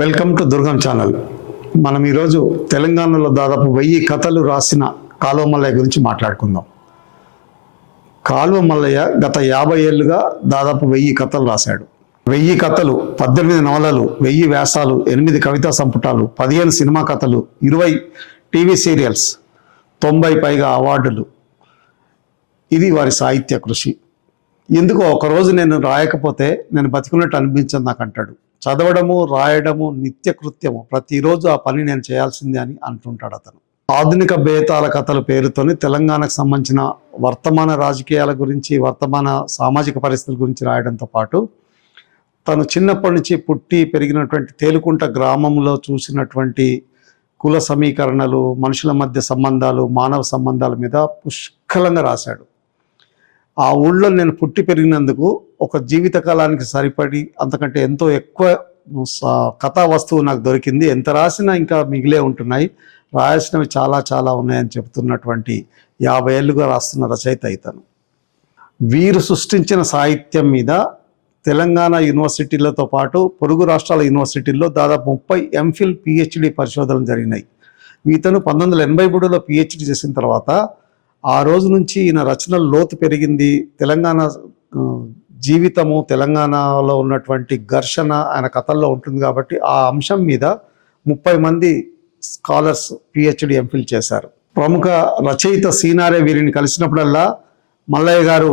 Welcome to Durgam channel. మనం ఈరోజు తెలంగాణలో దాదాపు 1000 కథలు రాసిన కాలువ మల్లయ్య గురించి మాట్లాడుకుందాం. కాలువ మల్లయ్య గత 50 ఏళ్ళుగా దాదాపు 1000 కథలు రాశాడు. 1000 కథలు, 18 నవలలు, 1000 వ్యాసాలు, 8 కవితా సంపుటాలు, 15 సినిమా కథలు, 20 టీవీ సీరియల్స్, 90 పైగా అవార్డులు. ఇది వారి సాహిత్య కృషి. ఎందుకో ఒకరోజు నేను రాయకపోతే నేను బతికున్నట్టు అనిపించదు నాకు అంటాడు. చదవడము, రాయడము నిత్యకృత్యము, ప్రతిరోజు ఆ పని నేను చేయాల్సిందే అని అంటుంటాడు అతను. ఆధునిక బేతాల కథల పేరుతోని తెలంగాణకు సంబంధించిన వర్తమాన రాజకీయాల గురించి, వర్తమాన సామాజిక పరిస్థితుల గురించి రాయడంతో పాటు తను చిన్నప్పటి నుంచి పుట్టి పెరిగినటువంటి తేలుకుంట గ్రామంలో చూసినటువంటి కుల సమీకరణలు, మనుషుల మధ్య సంబంధాలు, మానవ సంబంధాల మీద పుష్కలంగా రాశాడు. ఆ ఊళ్ళో నేను పుట్టి పెరిగినందుకు ఒక జీవితకాలానికి సరిపడి అంతకంటే ఎంతో ఎక్కువ కథా వస్తువు నాకు దొరికింది. ఎంత రాసినా ఇంకా మిగిలే ఉంటున్నాయి, రాయాల్సినవి చాలా చాలా ఉన్నాయని చెబుతున్నటువంటి 50 ఏళ్ళుగా రాస్తున్న రచయిత ఇతను. వీరు సృష్టించిన సాహిత్యం మీద తెలంగాణ యూనివర్సిటీలతో పాటు పొరుగు రాష్ట్రాల యూనివర్సిటీల్లో దాదాపు 30 ఎంఫిల్ పిహెచ్డి పరిశోధనలు జరిగినాయి. ఇతను 1983లో పిహెచ్డి చేసిన తర్వాత ఆ రోజు నుంచి ఈయన రచనల లోతు పెరిగింది. తెలంగాణ జీవితము, తెలంగాణలో ఉన్నటువంటి ఘర్షణ ఆయన కథల్లో ఉంటుంది కాబట్టి ఆ అంశం మీద 30 మంది స్కాలర్స్ పిహెచ్డి ఎంఫిల్ చేశారు. ప్రముఖ రచయిత సీనారే వీరిని కలిసినప్పుడల్లా మల్లయ్య గారు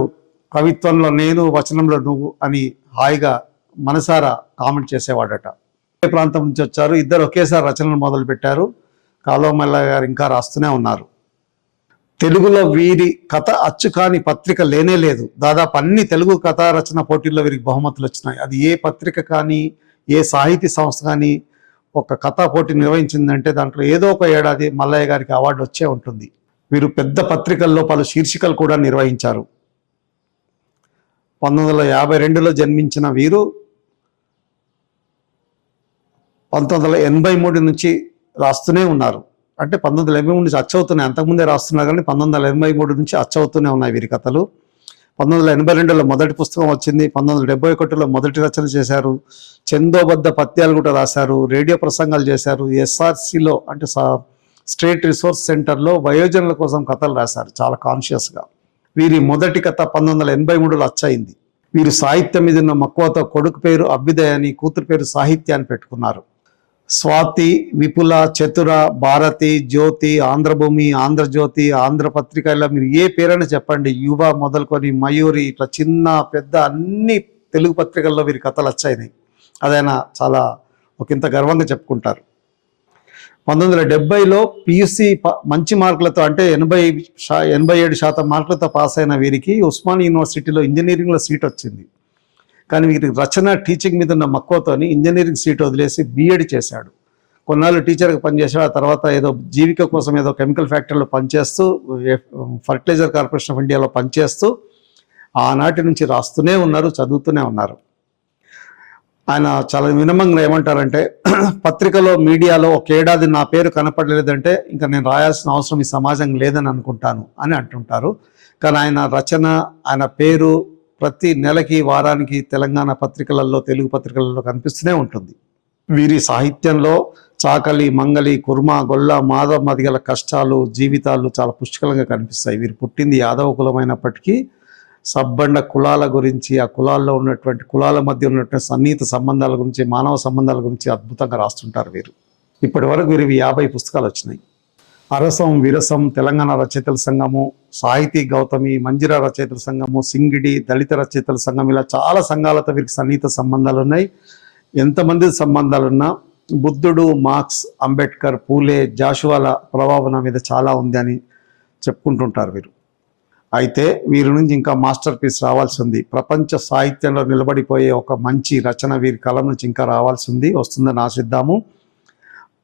కవిత్వంలో నేను, వచనంలో నువ్వు అని హాయిగా మనసారా కామెంట్ చేసేవాడట. ఏ ప్రాంతం నుంచి వచ్చారు, ఇద్దరు ఒకేసారి రచనలు మొదలు పెట్టారు. కాలువ మల్లయ్య గారు ఇంకా రాస్తూనే ఉన్నారు. తెలుగులో వీరి కథ అచ్చు కాని పత్రిక లేనే లేదు. దాదాపు అన్ని తెలుగు కథా రచన పోటీల్లో వీరికి బహుమతులు వచ్చినాయి. అది ఏ పత్రిక కానీ, ఏ సాహితీ సంస్థ కానీ ఒక కథా పోటీ నిర్వహించిందంటే దాంట్లో ఏదో ఒక ఏడాది మల్లయ్య గారికి అవార్డు వచ్చే ఉంటుంది. వీరు పెద్ద పత్రికల్లో పలు శీర్షికలు కూడా నిర్వహించారు. 1952లో జన్మించిన వీరు 1983 నుంచి రాస్తూనే ఉన్నారు. అంటే 1983 నుంచి అచ్చవుతున్నాయి, అంతకుముందే రాస్తున్నారు కానీ 1983 నుంచి అచ్చవుతూనే ఉన్నాయి వీరి కథలు. 1982లో మొదటి పుస్తకం వచ్చింది. 1971లో మొదటి రచన చేశారు. చందోబద్ధ పద్యాలు కూడా రాశారు. రేడియో ప్రసంగాలు చేశారు. ఎస్ఆర్సిలో అంటే స్టేట్ రిసోర్స్ సెంటర్లో వయోజనుల కోసం కథలు రాశారు చాలా కాన్షియస్గా. వీరి మొదటి కథ 1983లో అచ్చయింది. వీరు సాహిత్యం మీద ఉన్న మక్కువతో కొడుకు పేరు అభ్యుదయ అని, కూతురు పేరు సాహిత్య అని పెట్టుకున్నారు. స్వాతి, విపుల, చతుర, భారతి, జ్యోతి, ఆంధ్రభూమి, ఆంధ్రజ్యోతి, ఆంధ్రపత్రిక, ఇలా మీరు ఏ పేరైనా చెప్పండి, యువ మొదలుకొని మయూరి, ఇట్లా చిన్న పెద్ద అన్ని తెలుగు పత్రికల్లో వీరి కథలు వచ్చాయినాయి. అదైనా చాలా ఒకంత గర్వంగా చెప్పుకుంటారు. 1970లో పియూసీ మంచి మార్కులతో అంటే 87% మార్కులతో పాస్ అయిన వీరికి ఉస్మాన్ యూనివర్సిటీలో ఇంజనీరింగ్లో సీట్ వచ్చింది. కానీ వీరికి రచన, టీచింగ్ మీద ఉన్న మక్కువతోని ఇంజనీరింగ్ సీట్ వదిలేసి బీఎడ్ చేశాడు. కొన్నాళ్ళు టీచర్గా పనిచేశాడు. ఆ తర్వాత ఏదో జీవిక కోసం ఏదో కెమికల్ ఫ్యాక్టరీలో పనిచేస్తూ, ఫర్టిలైజర్ కార్పొరేషన్ ఆఫ్ ఇండియాలో పనిచేస్తూ ఆనాటి నుంచి రాస్తూనే ఉన్నారు, చదువుతూనే ఉన్నారు. ఆయన చాలా వినమ్రంగా ఏమంటారంటే, పత్రికలో, మీడియాలో ఒక ఏడాది నా పేరు కనపడలేదంటే ఇంకా నేను రాయాల్సిన అవసరం ఈ సమాజం లేదని అనుకుంటాను అని అంటుంటారు. కానీ ఆయన రచన, ఆయన పేరు ప్రతి నెలకి, వారానికి తెలంగాణ పత్రికలలో, తెలుగు పత్రికలలో కనిపిస్తూనే ఉంటుంది. వీరి సాహిత్యంలో చాకలి, మంగలి, కుర్మ, గొల్ల, మాధవ మదిగల కష్టాలు, జీవితాలు చాలా పుష్కలంగా కనిపిస్తాయి. వీరు పుట్టింది యాదవ కులమైనప్పటికీ సబ్బండ కులాల గురించి, ఆ కులాల్లో ఉన్నటువంటి కులాల మధ్య ఉన్నటువంటి సన్నిహిత సంబంధాల గురించి, మానవ సంబంధాల గురించి అద్భుతంగా రాస్తుంటారు వీరు. ఇప్పటి వరకు వీరివి 50 పుస్తకాలు వచ్చినాయి. అరసం, విరసం, తెలంగాణ రచయితల సంఘము, సాహితీ గౌతమి, మంజిరా రచయితల సంఘము, సింగిడి, దళిత రచయితల సంఘం, ఇలా చాలా సంఘాలతో వీరికి సన్నిహిత సంబంధాలు ఉన్నాయి. ఎంతమంది సంబంధాలున్నా బుద్ధుడు, మార్క్స్, అంబేద్కర్, పూలే, జాషువాల ప్రభావం నా మీద చాలా ఉంది అని చెప్పుకుంటుంటారు వీరు. అయితే వీరి నుంచి ఇంకా మాస్టర్ పీస్ రావాల్సి ఉంది. ప్రపంచ సాహిత్యంలో నిలబడిపోయే ఒక మంచి రచన వీరి కలం నుంచి ఇంకా రావాల్సి ఉంది, వస్తుందని ఆశిద్దాము.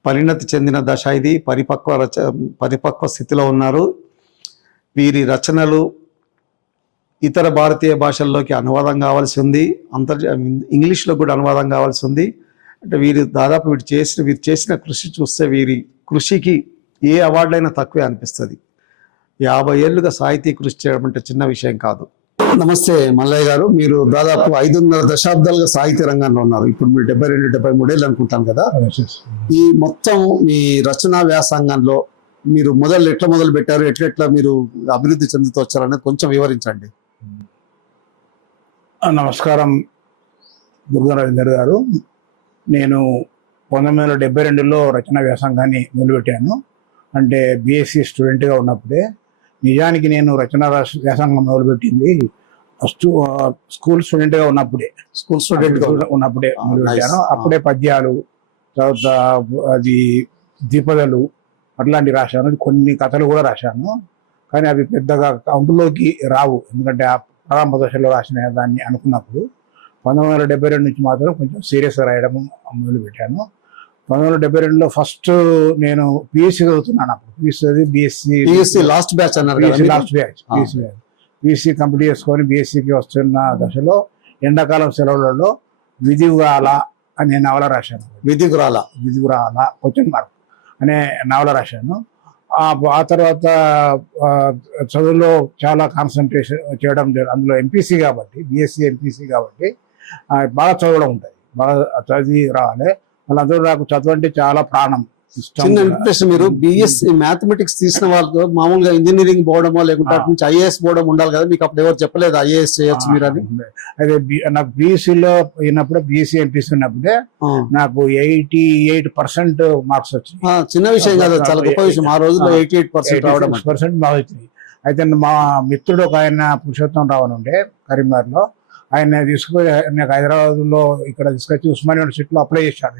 పరిణతి చెందిన దశ ఇది. పరిపక్వ స్థితిలో ఉన్నారు. వీరి రచనలు ఇతర భారతీయ భాషల్లోకి అనువాదం కావాల్సి ఉంది. ఇంగ్లీష్లో కూడా అనువాదం కావాల్సి ఉంది. అంటే వీరు చేసిన కృషి చూస్తే వీరి కృషికి ఏ అవార్డులైనా తక్కువే అనిపిస్తుంది. 50 ఏళ్ళుగా సాహితీ కృషి చేయడం అంటే చిన్న విషయం కాదు. నమస్తే మల్లయ్య గారు. మీరు దాదాపు 5.5 దశాబ్దాలుగా సాహిత్య రంగంలో ఉన్నారు. ఇప్పుడు మీరు 72-73 ఏళ్ళు అనుకుంటాను కదా. ఈ మొత్తం మీ రచనా వ్యాసంగంలో మీరు ఎట్లా మొదలు పెట్టారు, ఎట్లా మీరు అభివృద్ధి చెందుతూ వచ్చారనేది కొంచెం వివరించండి. నమస్కారం దుర్గా రవీందర్ గారు. నేను 1972లో రచనా వ్యాసంగాన్ని మొదలుపెట్టాను. అంటే బీఎస్సీ స్టూడెంట్గా ఉన్నప్పుడే. నిజానికి నేను రచనా వ్యాసంగం మొదలుపెట్టింది ఫస్ట్ స్కూల్ స్టూడెంట్గా ఉన్నప్పుడే. మొదలుపెట్టాను. అప్పుడే పద్యాలు, తర్వాత అది ద్విపదలు అట్లాంటి రాశాను. కొన్ని కథలు కూడా రాశాను. కానీ అవి పెద్దగా కౌంటులోకి రావు, ఎందుకంటే ఆ ప్రారంభ దశలో రాసిన దాన్ని అనుకున్నప్పుడు. 1972 నుంచి మాత్రం కొంచెం సీరియస్గా రాయడం మొదలుపెట్టాను. 1972లో ఫస్ట్ నేను పిఎస్సీ చదువుతున్నాను. అప్పుడు బీఎస్సీ లాస్ట్ బ్యాచ్ అన్నారు. బీఎస్సీ కంప్లీట్ చేసుకొని బీఎస్సీకి వస్తున్న దశలో ఎండాకాలం సెలవులలో విధివ్రాల అనే నవల రాశాను. విధివ్రాల క్వశ్చన్ మార్క్ అనే నవల రాశాను. ఆ తర్వాత చదువులో చాలా కాన్సన్ట్రేషన్ చేయడం, అందులో ఎంపీసీ కాబట్టి, బీఎస్సీ ఎంపీసీ కాబట్టి బాగా చదవడం ఉంటుంది, బాగా చదివి రావాలి. వాళ్ళందరూ నాకు చదువు అంటే చాలా ప్రాణం, ఇష్టం. ఇంట్రెస్ట్. మీరు బీఎస్సీ మ్యాథమెటిక్స్ తీసిన వాళ్ళతో మామూలుగా ఇంజనీరింగ్ పోవడమో లేకుంటే అటు నుంచి ఐఏఎస్ పోవడం ఉండాలి కదా. మీకు అప్పుడు ఎవరు చెప్పలేదు ఐఏఎస్ చేయొచ్చు మీరు అని? అదే నాకు బీఎస్సీలో అయినప్పుడే, బీఎస్సీ ఎంపీసీ ఉన్నప్పుడే నాకు 88% మార్క్స్ వచ్చింది. చిన్న విషయం కాదు, చాలా గొప్ప విషయం. ఆ రోజుల్లో 88% రావడం మార్క్స్ వచ్చింది. అయితే మా మిత్రుడు ఒక ఆయన పురుషోత్తం రావు అని ఉండే కరీంనగర్లో. ఆయన తీసుకుపోయి నాకు హైదరాబాద్లో ఇక్కడ తీసుకొచ్చి ఉస్మానియా యూనివర్సిటీలో అప్లై చేశాడు.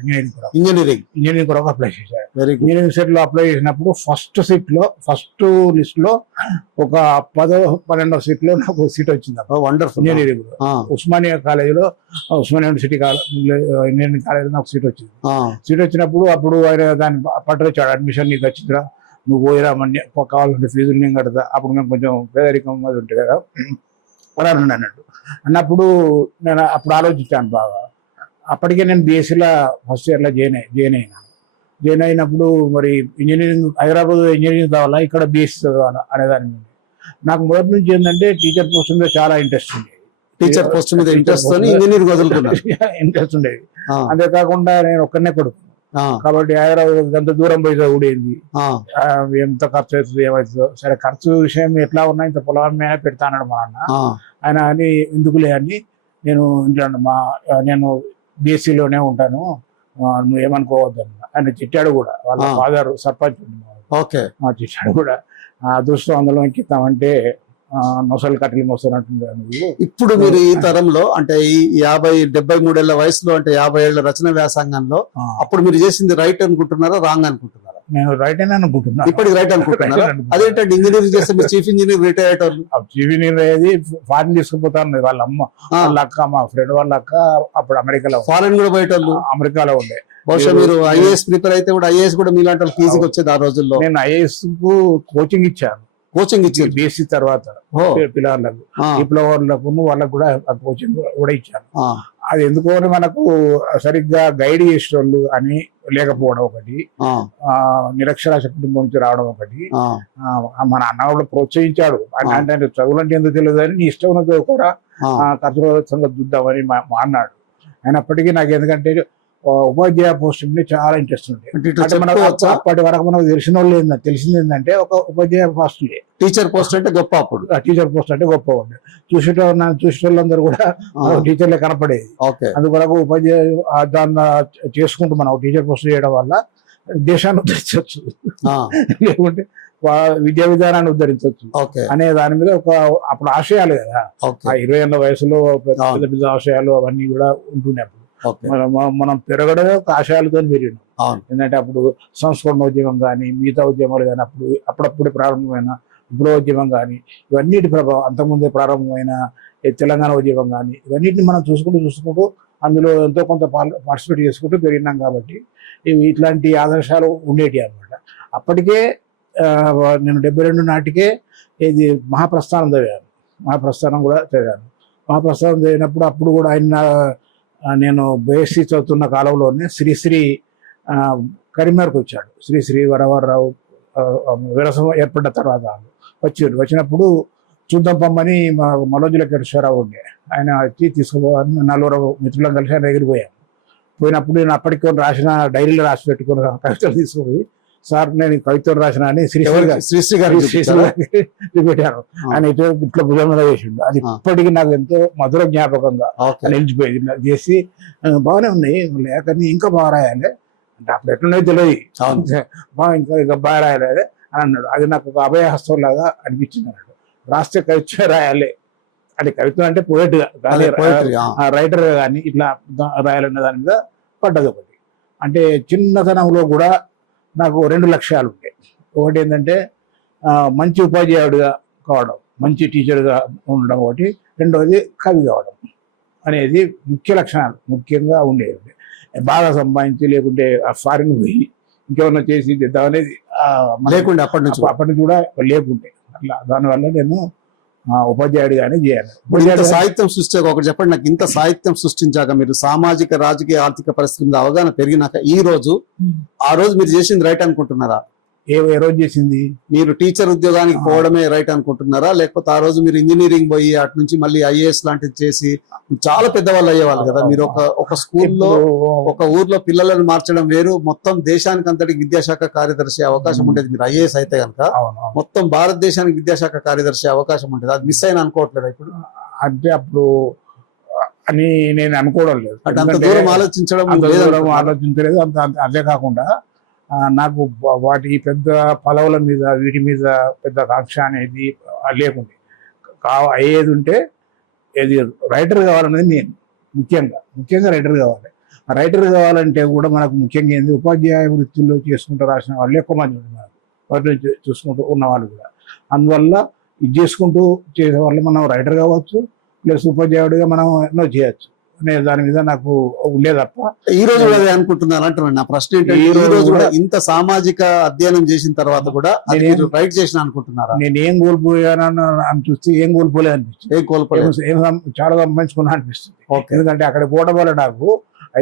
ఇంజనీరింగ్ కొరకు అప్లై చేశాడు. ఇంజనీరింగ్ సీట్లో అప్లై చేసినప్పుడు ఫస్ట్ లిస్ట్ లో ఒక 10-12వ సీట్లో నాకు సీట్ వచ్చింది. వండర్ఫుల్. ఇంజనీరింగ్ ఉస్మానియా కాలేజీలో, ఉస్మానియా యూనివర్సిటీ ఇంజనీరింగ్ కాలేజీలో నాకు సీట్ వచ్చింది. సీట్ వచ్చినప్పుడు అప్పుడు ఆయన దాన్ని పట్టుకొచ్చాడు. అడ్మిషన్ నీకు వచ్చిందిరా, నువ్వు పోయిరా, మళ్ళీ కావాలంటే ఫీజులు నేను కడతా. అప్పుడు మేము కొంచెం పేదరికం అది ఉంటుంది కదా అన్నట్టు అన్నప్పుడు నేను అప్పుడు ఆలోచించాను బాగా. అప్పటికే నేను బీఎస్సీలో ఫస్ట్ ఇయర్లో జాయిన్ అయినప్పుడు మరి ఇంజనీరింగ్ హైదరాబాద్ ఇంజనీరింగ్ చదవాలా, ఇక్కడ బీఎస్సీ చదవాలా అనేదాని మీద నాకు మొదటి నుంచి ఏంటంటే టీచర్ పోస్ట్ మీద చాలా ఇంట్రెస్ట్ ఉండేది. టీచర్ పోస్ట్ మీద ఇంట్రెస్ట్ ఉండేది. అంతేకాకుండా నేను ఒక్కనే కొడుకు కాబట్టి హైదరాబాద్ ఎంత దూరం పోయి చదువుడేది, ఎంత ఖర్చు అవుతుంది ఏమవుతుందో. సరే, ఖర్చు విషయం ఎట్లా ఉన్నా ఇంత పొలం మీద పెడతానడు మా అన్న. ఆయన అని ఎందుకులే అని నేను బీఎస్సీలోనే ఉంటాను, నువ్వు ఏమనుకోవద్దన్న. ఆయన చిట్టాడు కూడా, వాళ్ళ ఫాదర్ సర్పంచ్ చిట్టాడు కూడా. అదృష్టం అందులో ఇంకిస్తామంటే నొసలు కట్టెలు మోస్తున్నట్టుంది. ఇప్పుడు మీరు ఈ తరంలో అంటే ఈ 50-73 ఏళ్ల వయసులో, అంటే 50 ఏళ్ల రచన వ్యాసంగంలో అప్పుడు మీరు చేసింది రైట్ అనుకుంటున్నారా, రాంగ్ అనుకుంటున్నారా? నేను రైట్ అని అనుకుంటున్నాను. ఇప్పటికి రైట్ అనుకుంటున్నారా? అదేంటంటే ఇంజనీరింగ్ చేస్తే మీరు చీఫ్ ఇంజనీర్ రిటైర్ అయ్యేటోళ్ళు. చీఫ్ ఇంజనీర్ అయ్యేది ఫారెన్ తీసుకుపోతాను. వాళ్ళ అమ్మ, వాళ్ళ అక్క, మా ఫ్రెండ్ వాళ్ళ అక్క అప్పుడు అమెరికాలో, ఫారెన్ కూడా పోయేటోళ్ళు అమెరికాలో ఉండే. బహుశా మీరు ఐఏఎస్ ప్రిపేర్ అయితే కూడా ఐఏఎస్ కూడా మీలాంటి వాళ్ళు ఫీజుకి వచ్చేది ఆ రోజుల్లో. నేను ఐఏఎస్ కు కోచింగ్ ఇచ్చాను బీఎస్సీ తర్వాత పిల్లలకు, డిప్లొమాలకు, వాళ్ళకు కూడా కోచింగ్ కూడా ఇచ్చాను. అది ఎందుకో మనకు సరిగ్గా గైడ్ చేసేటోళ్ళు అని లేకపోవడం ఒకటి, నిరక్షరాస్యత కుటుంబం నుంచి రావడం ఒకటి. మన అన్న కూడా ప్రోత్సహించాడు. అంటే చదువులంటే ఎందుకు తెలియదు అని, నీ ఇష్టం ఉన్నది కూడా ఖర్చు సంగతి చూద్దామని మా అన్నాడు. అయినప్పటికీ నాకు ఎందుకంటే ఉపాధ్యాయ పోస్ట్ మీద చాలా ఇంట్రెస్ట్ ఉంది. అప్పటి వరకు మనకు తెలిసింది ఏంటంటే ఒక ఉపాధ్యాయ పోస్ట్, టీచర్ పోస్ట్ అంటే గొప్ప. అప్పుడు టీచర్ పోస్ట్ అంటే గొప్ప ఉండే. చూసేటోళ్ళందరూ కూడా టీచర్లే కనపడేది. అందుకొరకు ఉపాధ్యాయ దాన్ని చేసుకుంటూ మనం టీచర్ పోస్ట్ చేయడం వల్ల దేశాన్ని ఉద్ధరించవచ్చు, లేకుంటే విద్యా విధానాన్ని ఉద్ధరించవచ్చు అనే దాని మీద అప్పుడు ఆశయాలు కదా. ఆ 20 ఏళ్ల వయసులో పెద్ద ఆశయాలు అవన్నీ కూడా ఉంటున్నాయి. మనం పెరగడమే ఒక ఆశయాలతో పెరిగినాం. ఎందుకంటే అప్పుడు సంస్కరణోద్యమం కానీ, మిగతా ఉద్యమాలు కానీ, అప్పుడప్పుడు ప్రారంభమైన విప్లవోద్యమం కానీ, ఇవన్నిటి ప్రభావం, అంతకుముందే ప్రారంభమైన తెలంగాణ ఉద్యమం కానీ, ఇవన్నిటిని మనం చూసుకుంటూ అందులో ఎంతో కొంత పార్టిసిపేట్ చేసుకుంటూ పెరిగినాం. కాబట్టి ఇట్లాంటి ఆదర్శాలు ఉండేటి అనమాట. అప్పటికే నేను 72 నాటికే ఇది మహాప్రస్థానం కూడా చదివాను. మహాప్రస్థానం చదివినప్పుడు అప్పుడు కూడా ఆయన, నేను బీఎస్సీ చదువుతున్న కాలంలోనే శ్రీశ్రీ కరీంనగర్కి వచ్చాడు. శ్రీశ్రీ వరవరరావు విరసం ఏర్పడ్డ తర్వాత వచ్చినప్పుడు చూద్దాం పమ్మని మా మనోజుల కేశ్వరరావు ఉండే, ఆయన వచ్చి తీసుకుపోవాలని నలుగురు మిత్రులను కలిసి ఆయన దగ్గరికి పోయాను. పోయినప్పుడు నేను అప్పటికి రాసిన డైరీలో రాసి పెట్టుకున్న కవితలు తీసుకుపోయి, సార్ నేను కవితలు రాసిన అని శ్రీశ్రీ గారు పెట్టాను. ఆయన ఇట్లా భుజం మీద వేసిండు. అది ఇప్పటికీ నాకు ఎంతో మధుర జ్ఞాపకంగా నిలిచిపోయింది. ఇట్లా చేసి బాగానే ఉన్నాయి లేకని ఇంకా బాగా రాయాలి అంటే అప్పుడు ఎట్లున్నాయో తెలియదు, ఇంకా బాగా రాయాలి అని అన్నాడు. అది నాకు ఒక అభయహస్తం లాగా అనిపించింది అన్నాడు. రాస్తే కవిత్వం రాయాలి అంటే కవిత్వం అంటే పోయిట్గా కానీ రైటర్గా కానీ ఇట్లా రాయాలన్న దాని మీద పడ్డది. ఒకటి అంటే చిన్నతనంలో కూడా నాకు 2 లక్ష్యాలు ఉంటాయి. ఒకటి ఏంటంటే మంచి ఉపాధ్యాయుడిగా కావడం, మంచి టీచర్గా ఉండడం ఒకటి, రెండవది కవి కావడం అనేది ముఖ్య లక్షణాలు ముఖ్యంగా ఉండేవి. బాగా సంపాదించి లేకుంటే ఆ ఫారిన్ పోయి ఇంకేమన్నా చేసి చేద్దాం అనేది లేకుంటే అప్పటి నుంచి కూడా లేకుంటే అట్లా దానివల్ల నేను ఉపాధ్యాయుడిగానే చేయాలి. సాహిత్యం సృష్టి ఒకటి చెప్పండి నాకు, ఇంత సాహిత్యం సృష్టించాక మీరు సామాజిక రాజకీయ ఆర్థిక పరిస్థితి మీద అవగాహన పెరిగినాక ఈ రోజు ఆ రోజు మీరు చేసింది రైట్ అనుకుంటున్నారా? ఏ రోజు చేసింది? మీరు టీచర్ ఉద్యోగానికి పోవడమే రైట్ అనుకుంటున్నారా, లేకపోతే ఆ రోజు మీరు ఇంజనీరింగ్ పోయి అటు నుంచి మళ్ళీ ఐఏఎస్ లాంటిది చేసి చాలా పెద్దవాళ్ళు అయ్యేవాళ్ళు కదా? మీరు ఒక స్కూల్లో ఒక ఊర్లో పిల్లలను మార్చడం వేరు, మొత్తం దేశానికి అంతటికి విద్యాశాఖ కార్యదర్శి అవకాశం ఉండేది. మీరు ఐఏఎస్ అయితే కనుక మొత్తం భారతదేశానికి విద్యాశాఖ కార్యదర్శి అవకాశం ఉండేది. అది మిస్ అయిన అనుకోవట్లేదు ఇప్పుడు? అంటే అప్పుడు అని నేను అనుకోవడం లేదు, అంత దూరం ఆలోచించలేదు. అదే కాకుండా నాకు వాటి పెద్ద పదవుల మీద వీటి మీద పెద్ద కాంక్ష అనేది లేకుంది. అయ్యేది ఉంటే ఏది రైటర్ కావాలనేది నేను ముఖ్యంగా రైటర్ కావాలి. ఆ రైటర్ కావాలంటే కూడా మనకు ముఖ్యంగా ఏంది, ఉపాధ్యాయ వృత్తుల్లో చేసుకుంటూ రాసిన వాళ్ళు ఎక్కువ మంది ఉన్నారు, వాటిని చూసుకుంటూ ఉన్న వాళ్ళు కూడా. అందువల్ల ఇది చేసుకుంటూ చేసే వాళ్ళు మనం రైటర్ కావచ్చు, ప్లస్ ఉపాధ్యాయుడిగా మనం ఎన్నో చేయొచ్చు అనే దాని మీద నాకు ఉండే తప్ప ఈ రోజు కూడా అనుకుంటున్నాను అంటున్నాను. నా ప్రశ్న ఏంటంటే ఈ రోజు కూడా ఇంత సామాజిక అధ్యయనం చేసిన తర్వాత కూడా రైట్ చేసిన అనుకుంటున్నారా? నేను ఏం కోల్పోయానని అని చూస్తే ఏం కోల్పోలేదు అనిపిస్తుంది. చాలా సంపాదించుకున్నా అనిపిస్తుంది. ఎందుకంటే అక్కడ పోవడం వల్ల నాకు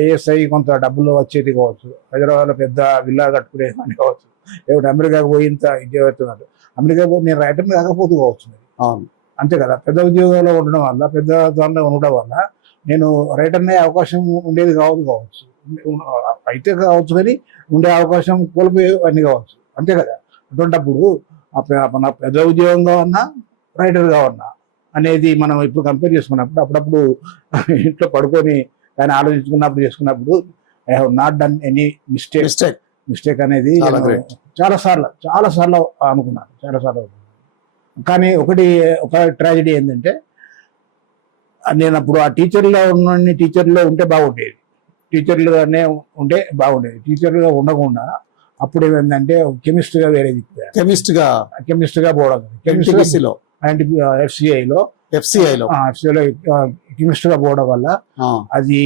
ఐఎస్ఐ కొంత డబ్బులు వచ్చేది కావచ్చు, హైదరాబాద్లో పెద్ద విల్లా కట్టుకునేది కావచ్చు, లేకపోతే అమెరికాకు పోయి ఇంత ఇది అవుతున్నారు. అమెరికా పోయి నేను రైటర్ కాకపోతే కావచ్చు, అంతే కదా. పెద్ద ఉద్యోగంలో ఉండడం వల్ల పెద్ద దానిలో ఉండడం వల్ల నేను రైటర్నే అవకాశం ఉండేది కావచ్చు, అయితే కావచ్చు, కానీ ఉండే అవకాశం కోల్పోయే అన్ని కావచ్చు, అంతే కదా. అటువంటిప్పుడు మన పెద్ద ఉద్యోగంగా ఉన్నా రైటర్గా ఉన్నా అనేది మనం ఇప్పుడు కంపేర్ చేసుకున్నప్పుడు అప్పుడప్పుడు ఇంట్లో పడుకొని దాన్ని ఆలోచించుకున్నప్పుడు చేసుకున్నప్పుడు I have not done any mistake అనేది చాలా సార్లు అనుకున్నాను. కానీ ఒక ట్రాజడీ ఏంటంటే, నేను అప్పుడు ఆ టీచర్లో ఉంటే బాగుండేది, టీచర్లుగానే ఉంటే బాగుండేది. టీచర్గా ఉండకుండా అప్పుడు ఏమైందంటే కెమిస్ట్గా వేరే కెమిస్ట్గా పోవడం, కెమిస్ట్రీలో అండ్ ఎఫ్సిఐలో కెమిస్ట్రీగా పోవడం వల్ల అది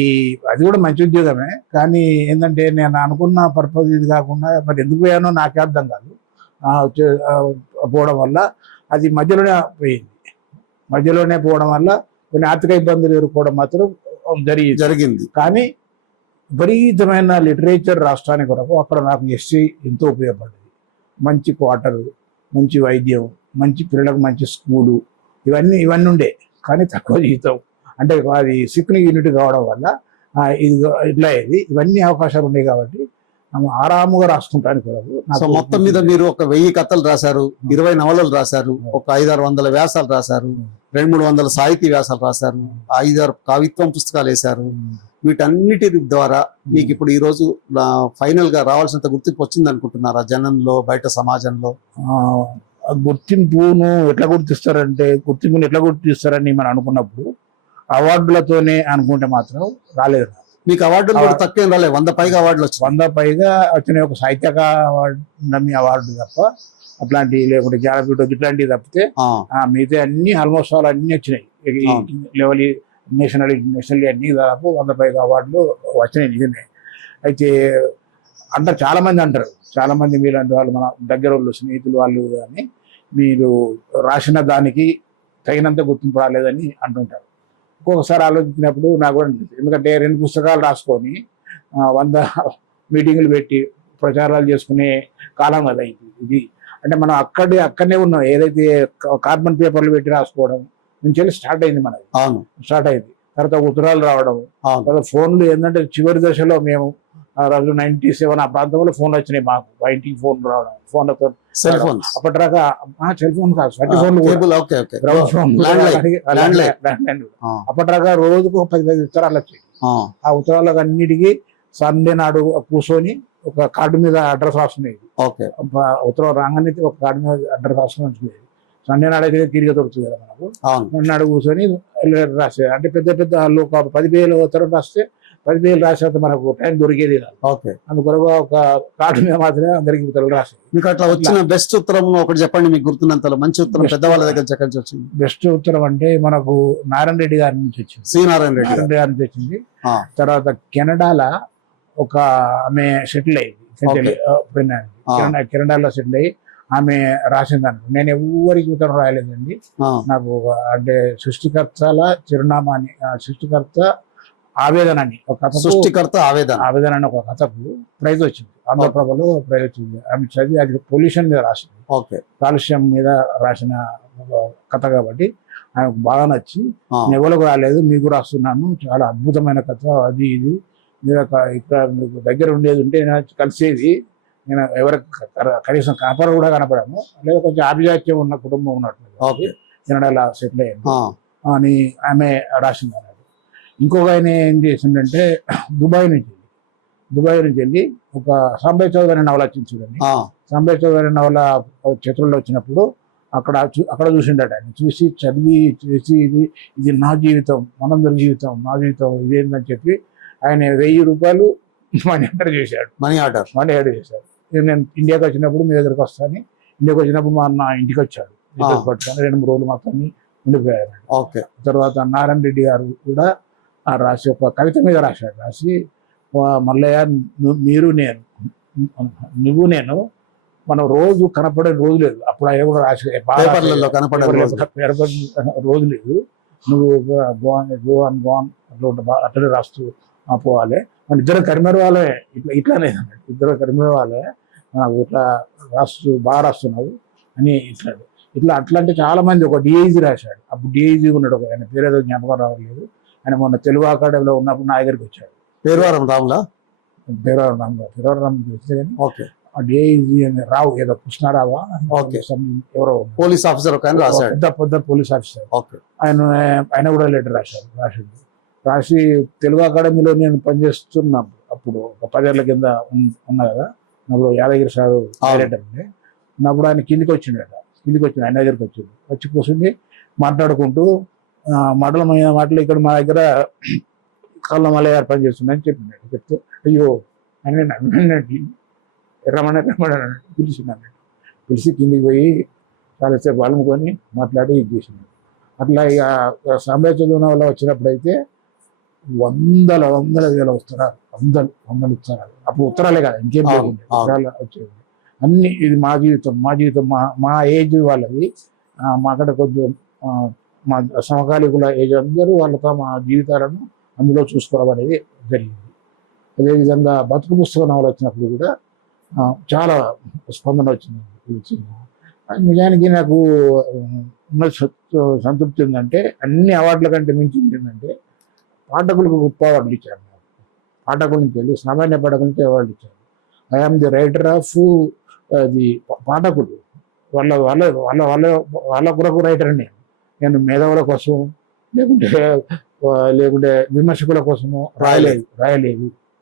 కూడా మంచి ఉద్యోగమే. కానీ ఏంటంటే నేను అనుకున్న పర్పస్ ఇది కాకుండా మరి ఎందుకు పోయానో నాకే అర్థం కాదు. పోవడం వల్ల అది మధ్యలోనే పోవడం వల్ల కొన్ని ఆర్థిక ఇబ్బందులు ఎదుర్కోవడం మాత్రం జరిగింది. కానీ విపరీతమైన లిటరేచర్ రాష్ట్రానికి కొరకు అక్కడ నాకు ఎస్సీ ఎంతో ఉపయోగపడింది. మంచి క్వార్టరు, మంచి వైద్యం, మంచి పిల్లలకు మంచి స్కూలు, ఇవన్నీ ఉండే. కానీ తక్కువ జీతం, అంటే అది సిక్ని యూనిట్ కావడం వల్ల ఇది ఇట్లా అయ్యేది. ఇవన్నీ అవకాశాలు ఉన్నాయి కాబట్టి ఆరాముగా రాసుకుంటానికి కొరకు. మొత్తం మీద మీరు ఒక 1000 కథలు రాశారు, 20 నవలలు రాశారు, ఒక 500-600 వ్యాసాలు రాశారు, 200-300 సాహితీ వ్యాసాలు రాశారు, 5-6 కవిత్వం పుస్తకాలు వేశారు. వీటన్నిటి ద్వారా మీకు ఇప్పుడు ఈ రోజు ఫైనల్ గా రావాల్సినంత గుర్తింపు వచ్చింది అనుకుంటున్నారా జనంలో, బయట సమాజంలో? గుర్తింపుని ఎట్లా గుర్తిస్తారని మనం అనుకున్నప్పుడు అవార్డులతోనే అనుకుంటే మాత్రం రాలేదు. మీకు అవార్డులు కూడా తక్కువ రాలేదు, 100 పైగా అవార్డులు వచ్చాయి. 100 పైగా వచ్చినాయి. ఒక సాహిత్య అవార్డు తప్ప అట్లాంటివి, లేకుంటే జ్ఞానపీఠ ఇట్లాంటివి తప్పితే మిగతా అన్ని ఆల్మోస్ట్ అన్ని వచ్చినాయి. లెవెల్ నేషనల్ ఇంటర్నేషనల్ అన్ని దాదాపు 100 పైగా అవార్డులు వచ్చినాయి, నిజమే. అయితే అంటారు చాలా మంది మీలాంటి వాళ్ళు, మన దగ్గర వాళ్ళు, స్నేహితులు వాళ్ళు కానీ, మీరు రాసిన దానికి తగినంత గుర్తింపు రాలేదని అంటుంటారు. ఒక్కొక్కసారి ఆలోచించినప్పుడు నాకు కూడా అనిపిస్తుంది. ఎందుకంటే 2 పుస్తకాలు రాసుకొని 100 మీటింగులు పెట్టి ప్రచారాలు చేసుకునే కాలం కదా ఇది. అంటే మనం అక్కడనే ఉన్నాం. ఏదైతే కార్బన్ పేపర్లు పెట్టి రాసుకోవడం నుంచి వెళ్ళి స్టార్ట్ అయింది మనది. అవును, స్టార్ట్ అయింది. తర్వాత ఉత్తరాలు రావడం, అవును, తర్వాత ఫోన్లు ఏంటంటే చివరి దశలో మేము ఆ రోజు 97 ఆ ప్రాంతంలో ఫోన్లు వచ్చినాయి మాకు. ఇంటికి ఫోన్ రావడం, ఫోన్లతో సెల్ ఫోన్స్, అప్పటిదాకా సెల్ ఫోన్ కాదు, సర్టి ఫోన్లు cable, okay okay, ground phone, landline. అప్పటిదాకా రోజుకు 10 ఉత్తరాలు వచ్చాయి. ఆ ఉత్తరాలకు అన్నిటికీ సండే నాడు కూర్చొని ఒక కార్డు మీద అడ్రస్ రాసుకునేది. ఓకే, ఉత్తరం రాగానే ఒక కార్డు మీద అడ్రస్ రాసుకుని ఉంచుకునేది. సండే నాడు అయితే తిరిగి దొరుకుతుంది కదా మనకు. సండే నాడు కూర్చొని రాసేది. అంటే పెద్ద పెద్ద వాళ్ళు ఒక 10,000 ఉత్తరం రాస్తే 10,000 రాసేంత మనకు టైం దొరికేది కాదు. ఓకే, అందుకొరకు ఒక కార్డు మీద మాత్రమే అందరికి ఉత్తరాలు రాసేది. మీకు అట్లా వచ్చిన బెస్ట్ ఉత్తరం ఒకటి చెప్పండి, మీకు గుర్తున్నంతలో మంచి ఉత్తరం పెద్దవాళ్ళ దగ్గర ఎక్కడి నుంచి వచ్చింది? బెస్ట్ ఉత్తరం అంటే మనకు నారాయణ రెడ్డి గారి నుంచి వచ్చింది. సి నారాయణ రెడ్డి గారి నుంచి వచ్చింది. తర్వాత కెనడాలో ఒక ఆమె సెటిల్ అయ్యింది, కెనడాలో సెటిల్ అయ్యి ఆమె రాసిందను. నేను ఎవరికి ఉత్తరం రాయలేదండి. నాకు అంటే సృష్టికర్తల చిరునామా అని, సృష్టికర్త ఆవేదన అని ఒక కథ, సృష్టికర్త ఆవేదన అని ఒక కథకు ప్రైజ్ వచ్చింది. ఆంధ్రప్రభలో ప్రైజ్ వచ్చింది. ఆమె చదివి అది పొల్యూషన్ మీద రాసింది, కాలుష్యం మీద రాసిన కథ కాబట్టి ఆమెకు బాగా నచ్చి నేను ఎవరికి రాలేదు, మీకు రాస్తున్నాను, చాలా అద్భుతమైన కథ, అది ఇది, మీరు ఇక్కడ మీకు దగ్గర ఉండేది ఉంటే కలిసేది, నేను ఎవరికి కనీసం కనపడ కూడా కనపడాను, లేదా కొంచెం ఆభిజాత్యం ఉన్న కుటుంబం ఉన్నట్టు కెనడాలో సెటిల్ అయ్యాను అని ఆమె రాసింది అన్నాడు. ఇంకొక ఆయన ఏం చేసిందంటే దుబాయ్ నుంచి వెళ్ళి ఒక సాంబయ్య చౌదరి నవల వచ్చింది చూడండి. సాంబయ్య చౌదరి నవల చేతుల్లో వచ్చినప్పుడు అక్కడ చూసిండట. ఆయన చూసి చదివి ఇది నా జీవితం, మనందరి జీవితం, నా జీవితం ఇదేందని చెప్పి ఆయన 1000 రూపాయలు మనీ ఆర్డర్ చేశాడు. మనీ ఆర్డర్ చేశాడు. నేను ఇండియాకి వచ్చినప్పుడు మీ దగ్గరకు వస్తాను, ఇండియాకి వచ్చినప్పుడు మా అన్న ఇంటికి వచ్చాడు, పట్టుకొని 2-3 రోజులు మాత్రం ఉండిపోయాడు. తర్వాత నారాయణ రెడ్డి గారు కూడా రాసి ఒక కవిత మీద రాశాడు. రాసి మల్లయ్య నువ్వు నేను మనం రోజు కనపడే రోజు లేదు. అప్పుడు అయ్యా కూడా రాసి రోజు లేదు. నువ్వు అట్లనే రాస్తూ పోవాలి. మన ఇద్దరు కరిమేర వాళ్ళే, ఇట్లానే ఇద్దరు కరిమేర వాళ్ళే, నాకు ఇట్లా బాగా రాస్తున్నావు అని ఇట్లా అట్లాంటి చాలా మంది. ఒక డిఐజీ రాశాడు. అప్పుడు డిఐజీ ఉన్నాడు, ఆయన పేరేదో జ్ఞాపకం రావట్లేదు. ఆయన మొన్న తెలుగు అకాడమీలో ఉన్నప్పుడు నా దగ్గరికి వచ్చాడు. పేరువారం రాము తెలిస్తే కానీ డిఐజీ అని రావు, ఏదో కృష్ణారావా ఎవరో పోలీస్ ఆఫీసర్, పెద్ద పోలీస్ ఆఫీసర్. ఆయన కూడా లెటర్ రాసి తెలుగు అకాడమీలో నేను పనిచేస్తున్నప్పుడు, అప్పుడు ఒక 10 ఏళ్ల కింద ఉన్నా కదా, అప్పుడు యాదగిరి సారు డైరెక్టర్ ఉండే, ఉన్నప్పుడు ఆయన కిందికి వచ్చిండు, ఆయన దగ్గరికి వచ్చి కూర్చుని మాట్లాడుకుంటూ మాటలు ఇక్కడ మా దగ్గర కళ్ళ మల్లయ్య గారు పనిచేస్తున్నాయని చెప్తే అయ్యో అని రమణ పిలిచి కిందికి పోయి చాలాసేపు అలుముకొని మాట్లాడి ఇది చేసినాడు. అట్లా ఇక సాంబయ్య చదువున వల్ల వచ్చినప్పుడు అయితే వందల వేల ఉత్తరాలు, వందలు ఉత్తరాలు. అప్పుడు ఉత్తరాలే కదా, ఇంకేం లేకుండా ఉత్తరాలు వచ్చేది. అన్ని ఇది మా జీవితం మా ఏజ్ వాళ్ళది, మాకడ కొంచెం మా సమకాలికుల ఏజ్ అందరూ వాళ్ళతో మా జీవితాలను అందులో చూసుకోవడం అనేది జరిగింది. అదేవిధంగా బతుకు పుస్తక నవలు వచ్చినప్పుడు కూడా చాలా స్పందన వచ్చింది. నిజానికి నాకు ఉన్న సంతృప్తి ఏంటంటే, అన్ని అవార్డుల కంటే మించింది ఏంటంటే పాఠకులకు గొప్ప అవార్డులు ఇచ్చారు. పాఠకుల నుంచి వెళ్ళి సామాన్య పాఠకుల నుంచి అవార్డులు ఇచ్చారు. I am the writer of the పాఠకులు, వాళ్ళ కొరకు రైటర్. నేను మేధావుల కోసం లేకుంటే విమర్శకుల కోసము రాయలేదు.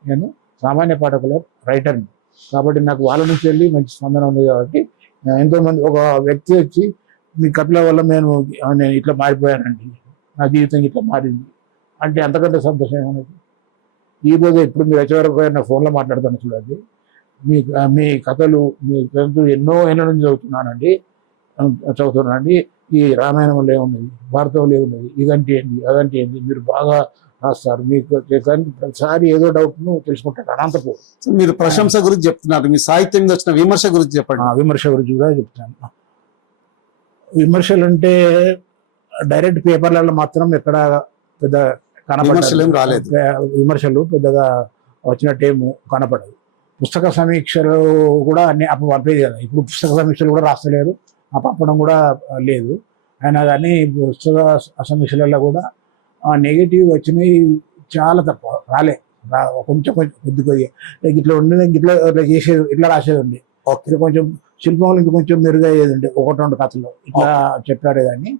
నేను సామాన్య పాఠకుల రైటర్ని కాబట్టి నాకు వాళ్ళ నుంచి వెళ్ళి మంచి స్పందన ఉంది. కాబట్టి ఎంతోమంది, ఒక వ్యక్తి వచ్చి మీ కపిల వల్ల నేను ఇట్లా మారిపోయానండి, నా జీవితం ఇట్లా మారింది అంటే అంతకంటే సంతోషం ఏమన్నది. ఈరోజు ఇప్పుడు మీరు వచ్చేవరకు నా ఫోన్లో మాట్లాడుతాను చూడండి, మీ కథలు ఎన్నో ఏళ్ళ నుంచి చదువుతున్నానండి. ఈ రామాయణంలో ఏమున్నది, భారతంలో ఏమున్నది, ఇదంటే ఏంటి, అదంటే ఏంటి, మీరు బాగా రాస్తారు. మీకు ప్రతిసారి ఏదో డౌట్ను తెలుసుకుంటారు. అనంతపూర్ మీరు ప్రశంస గురించి చెప్తున్నారు, మీ సాహిత్యం మీద వచ్చిన విమర్శ గురించి చెప్పండి. విమర్శ గురించి కూడా చెప్తాను. విమర్శలు అంటే డైరెక్ట్ పేపర్లలో మాత్రం ఎక్కడ పెద్ద విమర్శలు రాలేదు. విమర్శలు పెద్దగా వచ్చినట్టేమో కనపడదు. పుస్తక సమీక్షలు కూడా అన్ని అప్పుడు పంపేది కదా. ఇప్పుడు పుస్తక సమీక్షలు కూడా రాస్తలేరు, ఆ పంపడం కూడా లేదు. అయినా కానీ పుస్తక సమీక్షలలో కూడా నెగిటివ్ వచ్చినాయి చాలా తక్కువ, రాలే. కొంచెం కొద్దిగా ఇట్లా ఉండి ఇట్లా చేసేది, ఇట్లా రాసేది ఉండి, ఇది కొంచెం శిల్పంలో ఇంకొంచెం మెరుగు అయ్యేది ఉండే, 1-2 కథలు ఇట్లా చెప్పాడు. కానీ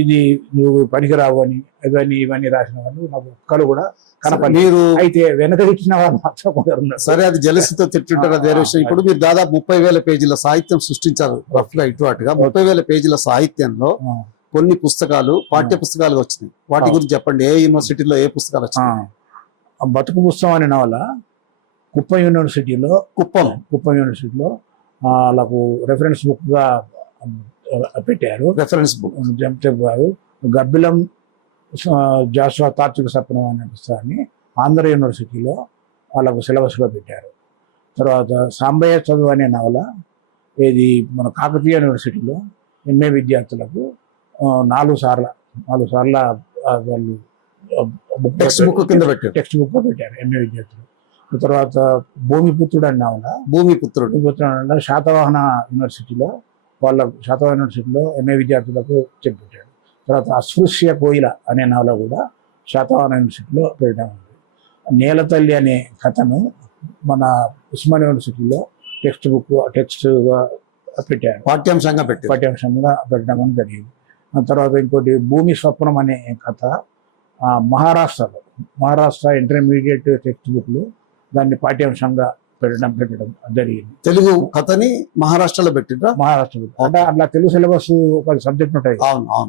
ఇది నువ్వు పనికిరావు అని ఇవన్నీ రాసిన వాళ్ళు నాకు ఒక్కరు కూడా కనపడి. మీరు అయితే వెనక ఇచ్చిన వారు మాత్రం కొందరు ఉన్నారు. సరే, అది జలసితో తిట్టుంటారు, అది వేరే విషయం. ఇప్పుడు మీరు దాదాపు 30,000 పేజీల సాహిత్యం సృష్టించారు, రఫ్ గా ఇటు అటుగా. 30,000 పేజీల సాహిత్యంలో కొన్ని పుస్తకాలు పాఠ్య పుస్తకాలు వచ్చినాయి. వాటి గురించి చెప్పండి. ఏ యూనివర్సిటీలో ఏ పుస్తకాలు వచ్చినాయి? బతుకు పుస్తకం అనే నవల కుప్పం యూనివర్సిటీలో వాళ్ళకు రెఫరెన్స్ బుక్ గా పెట్టారు. రెఫరెన్స్ బుక్ గారు గబ్బిలం జాషువా తాత్విక సప్నం అనే పుస్తకాన్ని ఆంధ్ర యూనివర్సిటీలో వాళ్ళకు సిలబస్లో పెట్టారు. తర్వాత సాంబయ్య చదువు అనే నవల ఇది మన కాకతీయ యూనివర్సిటీలో ఎంఏ విద్యార్థులకు 4 సార్లు వాళ్ళు టెక్స్ట్ బుక్ కింద పెట్టారు, పెట్టారు ఎంఏ విద్యార్థులు. తర్వాత భూమిపుత్రుడు అనే నవల భూమిపుత్రుడు శాతవాహన యూనివర్సిటీలో ఎంఏ విద్యార్థులకు చెప్పాడు. తర్వాత అస్పృశ్య కోయిల అనే నవల కూడా శాతవాహన యూనివర్సిటీలో పెట్టడం ఉంది. నేలతల్లి అనే కథను మన ఉస్మానియా యూనివర్సిటీలో టెక్స్ట్గా పెట్టారు, పాఠ్యాంశంగా పెట్టడం అని జరిగింది. తర్వాత ఇంకోటి భూమి స్వప్నం అనే కథ మహారాష్ట్ర ఇంటర్మీడియట్ టెక్స్ట్ బుక్లు దాన్ని పాఠ్యాంశంగా పెట్టడం జరిగింది. తెలుగు కథని మహారాష్ట్రలో మహారాష్ట్రలో అంటే అట్లా తెలుగు సిలబస్ ఒక సబ్జెక్ట్ ఉంటాయి,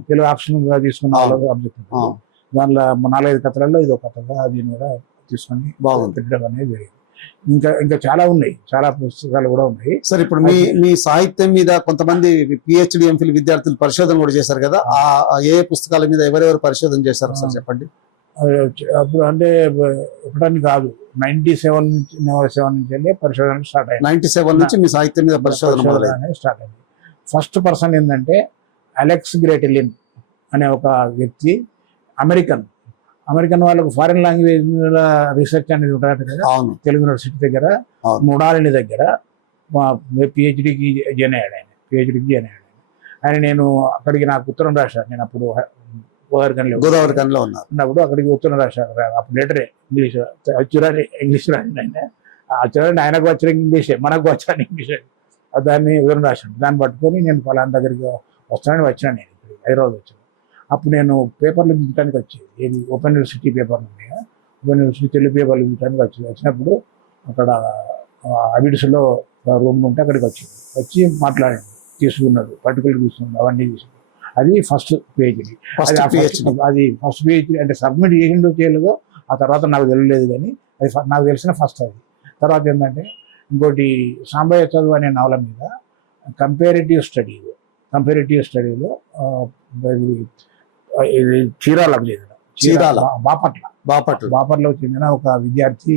తెలుగు ఆప్షన్ గా తీసుకున్న సబ్జెక్ట్. దానిలో 4-5 కథలలో ఇది ఒక కథగా దీన్ని కూడా తీసుకొని పెట్టడం అనేది జరిగింది. ఇంకా చాలా ఉన్నాయి, చాలా పుస్తకాలు కూడా ఉన్నాయి. సరే, ఇప్పుడు మీ సాహిత్యం మీద కొంతమంది పిహెచ్డి ఎంఫిల్ విద్యార్థులు పరిశోధన కూడా చేశారు కదా, ఏ పుస్తకాల మీద ఎవరెవరు పరిశోధన చేశారు సార్ చెప్పండి. అప్పుడు అంటే ఒకటాన్ని కాదు, 97 నుంచి పరిశోధన స్టార్ట్ అయింది. 97 నుంచి మీ సాహిత్యం మీద పరిశోధన స్టార్ట్ అయింది. ఫస్ట్ పర్సన్ ఏంటంటే అలెక్స్ గ్రేటెలిన్ అనే ఒక వ్యక్తి, అమెరికన్ వాళ్ళకు ఫారిన్ లాంగ్వేజ్ రీసెర్చ్ అనేది ఉంటుంది కదా, తెలుగు యూనివర్సిటీ దగ్గర ముడాలిని దగ్గర పిహెచ్డికి జాయిన్ అయ్యాడు ఆయన. నేను అక్కడికి నాకు ఉత్తరం రాశాను. నేను అప్పుడు గోదావరి కనిలో ఉన్నప్పుడు అక్కడికి ఉత్తరం రాశాను. అప్పుడు లెటరే ఇంగ్లీష్ రాసింది ఆయన. ఆయనకు వచ్చిన ఇంగ్లీషే, మనకు వచ్చాను ఇంగ్లీషే. దాన్ని వివరణ రాశాను. దాన్ని పట్టుకొని నేను ఫలానా దగ్గరికి వస్తానని వచ్చినాను. నేను ఇప్పుడు హైదరాబాద్ వచ్చాను. అప్పుడు నేను పేపర్లు దించడానికి వచ్చేది, ఏది ఓపెన్ యూనివర్సిటీ పేపర్లు ఉన్నాయా, ఓపెన్ యూనివర్సిటీ తెలుగు పేపర్లు దించడానికి వచ్చినప్పుడు అక్కడ అబిడ్స్లో రూమ్ ఉంటే అక్కడికి వచ్చి మాట్లాడండి, తీసుకున్నాడు, పర్టికులర్ తీసుకున్నాడు, అవన్నీ తీసుకున్నాడు. అది ఫస్ట్ పిహెచ్డి. అది ఫస్ట్ పిహెచ్డి అంటే సబ్మిట్ చేసిండో చేయలేదో ఆ తర్వాత నాకు తెలియలేదు, కానీ అది నాకు తెలిసిన ఫస్ట్ అది. తర్వాత ఏంటంటే ఇంకోటి సాంబయ్య చదువు అనే నవల మీద కంపేరిటివ్ స్టడీలో ఇది చీరాలకు చెందిన బాపట్లలో చెందిన ఒక విద్యార్థి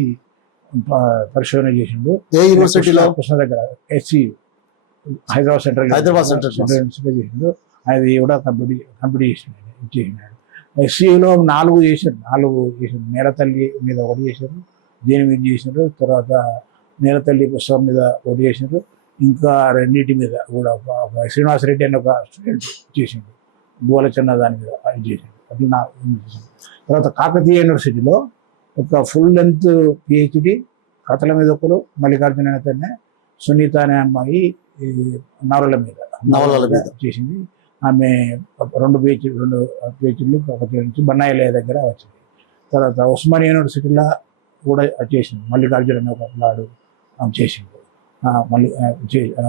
పరిశోధన చేసిండు. ఏ యూనివర్సిటీలో? కృష్ణ దగ్గర ఎస్సి హైదరాబాద్ సెంట్రల్ యూనివర్సిటీ చేసిండు. అది కూడా కంప్లీట్ చేసినాడు. ఎస్సీలో 4 చేశారు. నేలతల్లి మీద ఒకటి చేశారు, దీని మీద చేసినారు. తర్వాత నేలతల్లి పుస్తకం మీద ఒకటి చేసినారు. ఇంకా 2 మీద కూడా శ్రీనివాసరెడ్డి అని ఒక స్టూడెంట్ చేసిండు, గోలచన్న దాని మీద చేసిండు. అట్లా తర్వాత కాకతీయ యూనివర్సిటీలో ఒక ఫుల్ లెంత్ పిహెచ్డి కథల మీద ఒకరు, మల్లికార్జున అనే సునీత అనే అమ్మాయి నవలల మీద చేసింది. ఆమె 2 పిహెచ్డీలు కాకతీయ నుంచి బన్నాయిలయ దగ్గర వచ్చింది. తర్వాత ఉస్మానియా యూనివర్సిటీలో కూడా చేసింది. మల్లికార్జున అనే ఒక పిల్లాడు చేసిండు. మళ్ళీ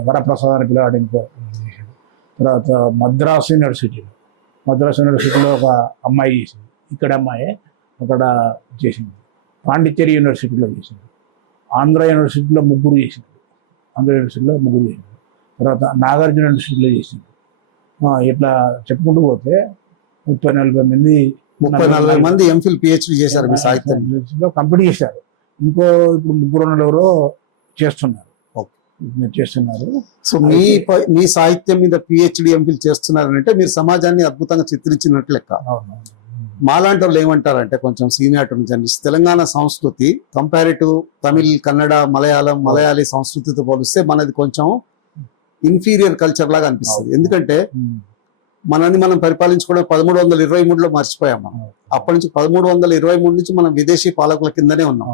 వరప్రసాద్ అనే పిల్లవాడు ఇంకో చేసిండు. తర్వాత మద్రాసు యూనివర్సిటీలో ఒక అమ్మాయి చేసింది, ఇక్కడ అమ్మాయి అక్కడ చేసింది. పాండిచ్చేరి యూనివర్సిటీలో చేసింది. ఆంధ్ర యూనివర్సిటీలో ముగ్గురు చేసింది. తర్వాత నాగార్జున యూనివర్సిటీలో చేసింది. ఇట్లా చెప్పుకుంటూ పోతే 30-40 మంది ఎంఫిల్ పిహెచ్డి చేశారు మీ సాహిత్యంలో, కంప్లీట్ చేశారు. ఇంకో ఇప్పుడు 3 ఎవరో చేస్తున్నారు. సో మీ సాహిత్యం మీద పిహెచ్డి ఎంఫిల్ చేస్తున్నారంటే మీరు సమాజాన్ని అద్భుతంగా చిత్రించినట్లు లెక్క. మాలాంటి వాళ్ళు ఏమంటారంటే కొంచెం సీనియర్ జర్నలిస్ట్, తెలంగాణ సంస్కృతి కంపారిటివ్ తమిళ్, కన్నడ, మలయాళీ సంస్కృతితో పోలిస్తే మనది కొంచెం ఇన్ఫీరియర్ కల్చర్ లాగా అనిపిస్తుంది. ఎందుకంటే మనల్ని మనం పరిపాలించుకోవడం 1323లో మర్చిపోయాం. మనం అప్పటి నుంచి 1323 నుంచి మనం విదేశీ పాలకుల కిందనే ఉన్నాం.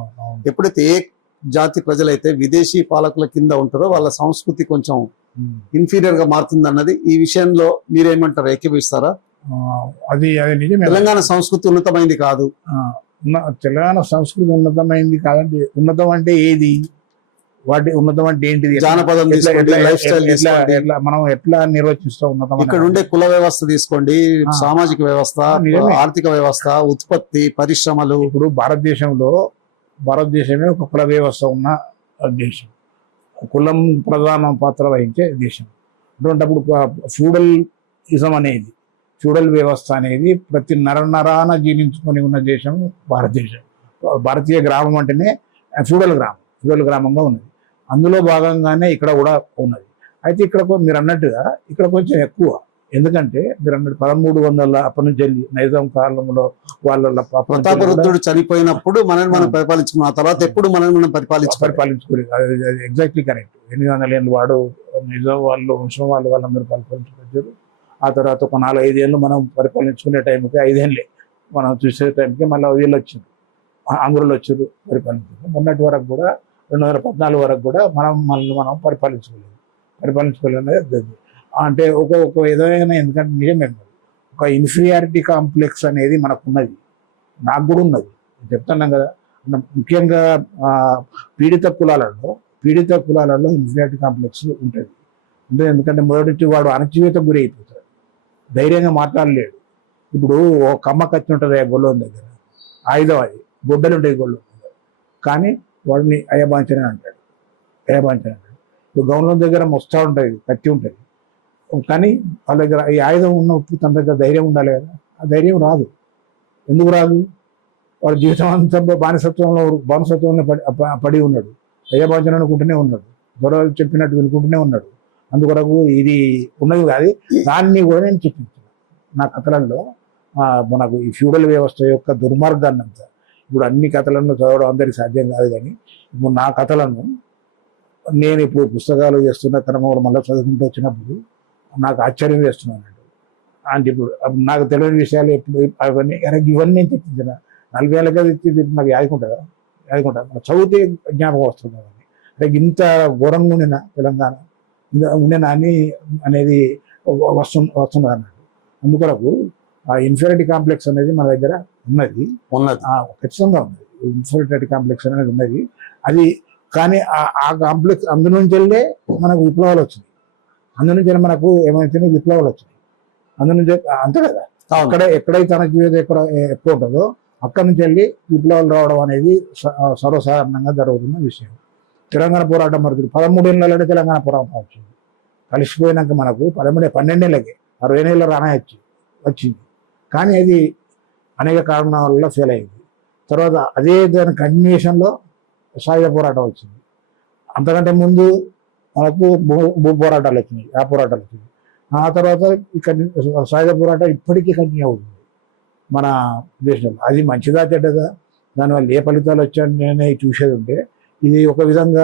ఎప్పుడైతే ఏ జాతి ప్రజలైతే విదేశీ పాలకుల కింద ఉంటారో వాళ్ళ సంస్కృతి కొంచెం ఇన్ఫీరియర్ గా మారుతుంది అన్నది ఈ విషయంలో మీరేమంటారు? ఏకీభవిస్తారా? అది నిజమే. తెలంగాణ సంస్కృతి ఉన్నతమైంది కాదు. తెలంగాణ సంస్కృతి ఉన్నతమైంది కాదంటే, ఉన్నతం అంటే ఏది, వాటి ఉన్నతం అంటే ఏంటిది, జానపదం తీసుకోండి, లైఫ్ స్టైల్ తీసుకోండి, మనం ఎట్లా నిర్వచిస్తాం ఉన్నతం? ఇక్కడ ఉండే కుల వ్యవస్థ తీసుకోండి, సామాజిక వ్యవస్థ, ఆర్థిక వ్యవస్థ, ఉత్పత్తి, పరిశ్రమలు. ఇప్పుడు భారతదేశమే ఒక కుల వ్యవస్థ ఉన్న దేశం, కులం ప్రధాన పాత్ర వహించే దేశం. అటువంటిప్పుడు ఫ్యూడలిజం అనేది, ఫ్యూడల్ వ్యవస్థ అనేది ప్రతి నరనరాన జీవించుకొని ఉన్న దేశం భారతదేశం. భారతీయ గ్రామం అంటేనే ఫ్యూడల్ గ్రామంగా ఉన్నది. అందులో భాగంగానే ఇక్కడ కూడా ఉన్నది. అయితే ఇక్కడ మీరు అన్నట్టుగా ఇక్కడ కొంచెం ఎక్కువ, ఎందుకంటే మీరు అన్నట్టు 1300 అప్పటి నుంచి వెళ్ళి నైజాం కాలంలో వాళ్ళ ప్రతాపరుద్రుడు చనిపోయినప్పుడు మనం పరిపాలించుకున్నాం. ఆ తర్వాత ఎప్పుడు మనం పరిపాలించుకోలేదు. Exactly correct. 800 ఏళ్ళు వాడు నిజాం వాళ్ళు, వంశం వాళ్ళందరూ పరిపాలించుకొచ్చారు. ఆ తర్వాత ఒక 4-5 ఏళ్ళు మనం పరిపాలించుకునే టైంకి, 5 ఏళ్ళే మనం చూసే టైంకి మళ్ళీ వీళ్ళు వచ్చారు, ఆంధ్రులు వచ్చారు పరిపాలించారు. మొన్నటి వరకు కూడా 2014 వరకు కూడా మనం పరిపాలించుకోలేదు. అంటే ఒక విధమైన, ఎందుకంటే నిజమే ఒక ఇన్ఫీరియారిటీ కాంప్లెక్స్ అనేది మనకు ఉన్నది, నాకు కూడా ఉన్నది, చెప్తున్నాం కదా. ముఖ్యంగా పీడిత కులాలలో ఇన్ఫీరియారిటీ కాంప్లెక్స్ ఉంటుంది. ఎందుకంటే మొదటి వాడు అణచివేతకు గురి అయిపోతాడు, ధైర్యంగా మాట్లాడలేడు. ఇప్పుడు ఒక కమ్మ కత్తి ఉంటుంది ఆ గొల్లం దగ్గర, ఆయుధం అది, గొడ్డలు ఉంటాయి గొల్లం దగ్గర, కానీ వాడిని అయ్యబాంచనే అంటాడు. ఇప్పుడు గౌన్లం దగ్గర మొస్తా ఉంటుంది, కత్తి ఉంటుంది, కానీ వాళ్ళ దగ్గర ఈ ఆయుధం ఉన్నప్పుడు తన దగ్గర ధైర్యం ఉండాలి కదా. ఆ ధైర్యం రాదు. ఎందుకు రాదు? వాడు జీవితం అంతా బానిసత్వంలో పడి ఉన్నాడు, అయ్యబాంచన అనుకుంటూనే ఉన్నాడు, గొడవ చెప్పినట్టు వినుకుంటూనే ఉన్నాడు. అందుకొరకు ఇది ఉన్నది కాదు. దాన్ని కూడా నేను చెప్పించాను నా కథలలో. మనకు ఈ ఫ్యూడల్ వ్యవస్థ యొక్క దుర్మార్గాన్ని అంతా, ఇప్పుడు అన్ని కథలను చదవడం అందరికీ సాధ్యం కాదు, కానీ ఇప్పుడు నా కథలను నేను ఇప్పుడు పుస్తకాలు చేస్తున్న క్రమంలో మళ్ళీ చదువుకుంటూ వచ్చినప్పుడు నాకు ఆశ్చర్యం వేస్తున్నాను. అంటే ఇప్పుడు నాకు తెలియని విషయాలు ఎప్పుడు ఇవన్నీ నేను చెప్పించిన 40 ఏళ్ళగా తెచ్చి నాకు యాదుకుంటుందా చదివితే జ్ఞాపకం వస్తుంది. అంటే ఇంత ఘోరంగా ఉండిన తెలంగాణ ఉండేనా అనేది వస్తుంది అన్నట్టు. అందుకొరకు ఆ ఇన్ఫీరియారిటీ కాంప్లెక్స్ అనేది మన దగ్గర ఉన్నది ఖచ్చితంగా ఉన్నది. ఇన్ఫీరియారిటీ కాంప్లెక్స్ అనేది ఉన్నది. అది కానీ ఆ కాంప్లెక్స్ అందునుంచి వెళ్ళే మనకు విప్లవాలు వచ్చినాయి, అందునుంచి మనకు ఏమైతే విప్లవాలు వచ్చినాయి, అందునుంచి అంతే కదా. ఎక్కడైతే అణచివేత ఎక్కువ ఉంటుందో అక్కడి నుంచి వెళ్ళి విప్లవాలు రావడం అనేది సర్వసాధారణంగా జరుగుతున్న విషయం. తెలంగాణ పోరాటం మరుగుతుంది 13 ఏళ్ళలోనే తెలంగాణ పోరాటం వచ్చింది. కలిసిపోయినాక మనకు 12 ఏళ్ళకి 60 ఏళ్ళ రానా వచ్చింది, కానీ అది అనేక కారణాల వల్ల ఫెయిల్ అయింది. తర్వాత అదే దాని కంటిన్యూషన్లో సాయుధ పోరాటం వచ్చింది. అంతకంటే ముందు మనకు భూ పోరాటాలు వచ్చినాయి, ఆ పోరాటాలు వచ్చినాయి. ఆ తర్వాత సాయుధ పోరాటం ఇప్పటికీ కంటిన్యూ అవుతుంది మన దేశంలో. అది మంచిదా చెడ్డదా, దానివల్ల ఏ ఫలితాలు వచ్చాయని చూసేది ఉంటే, ఇది ఒక విధంగా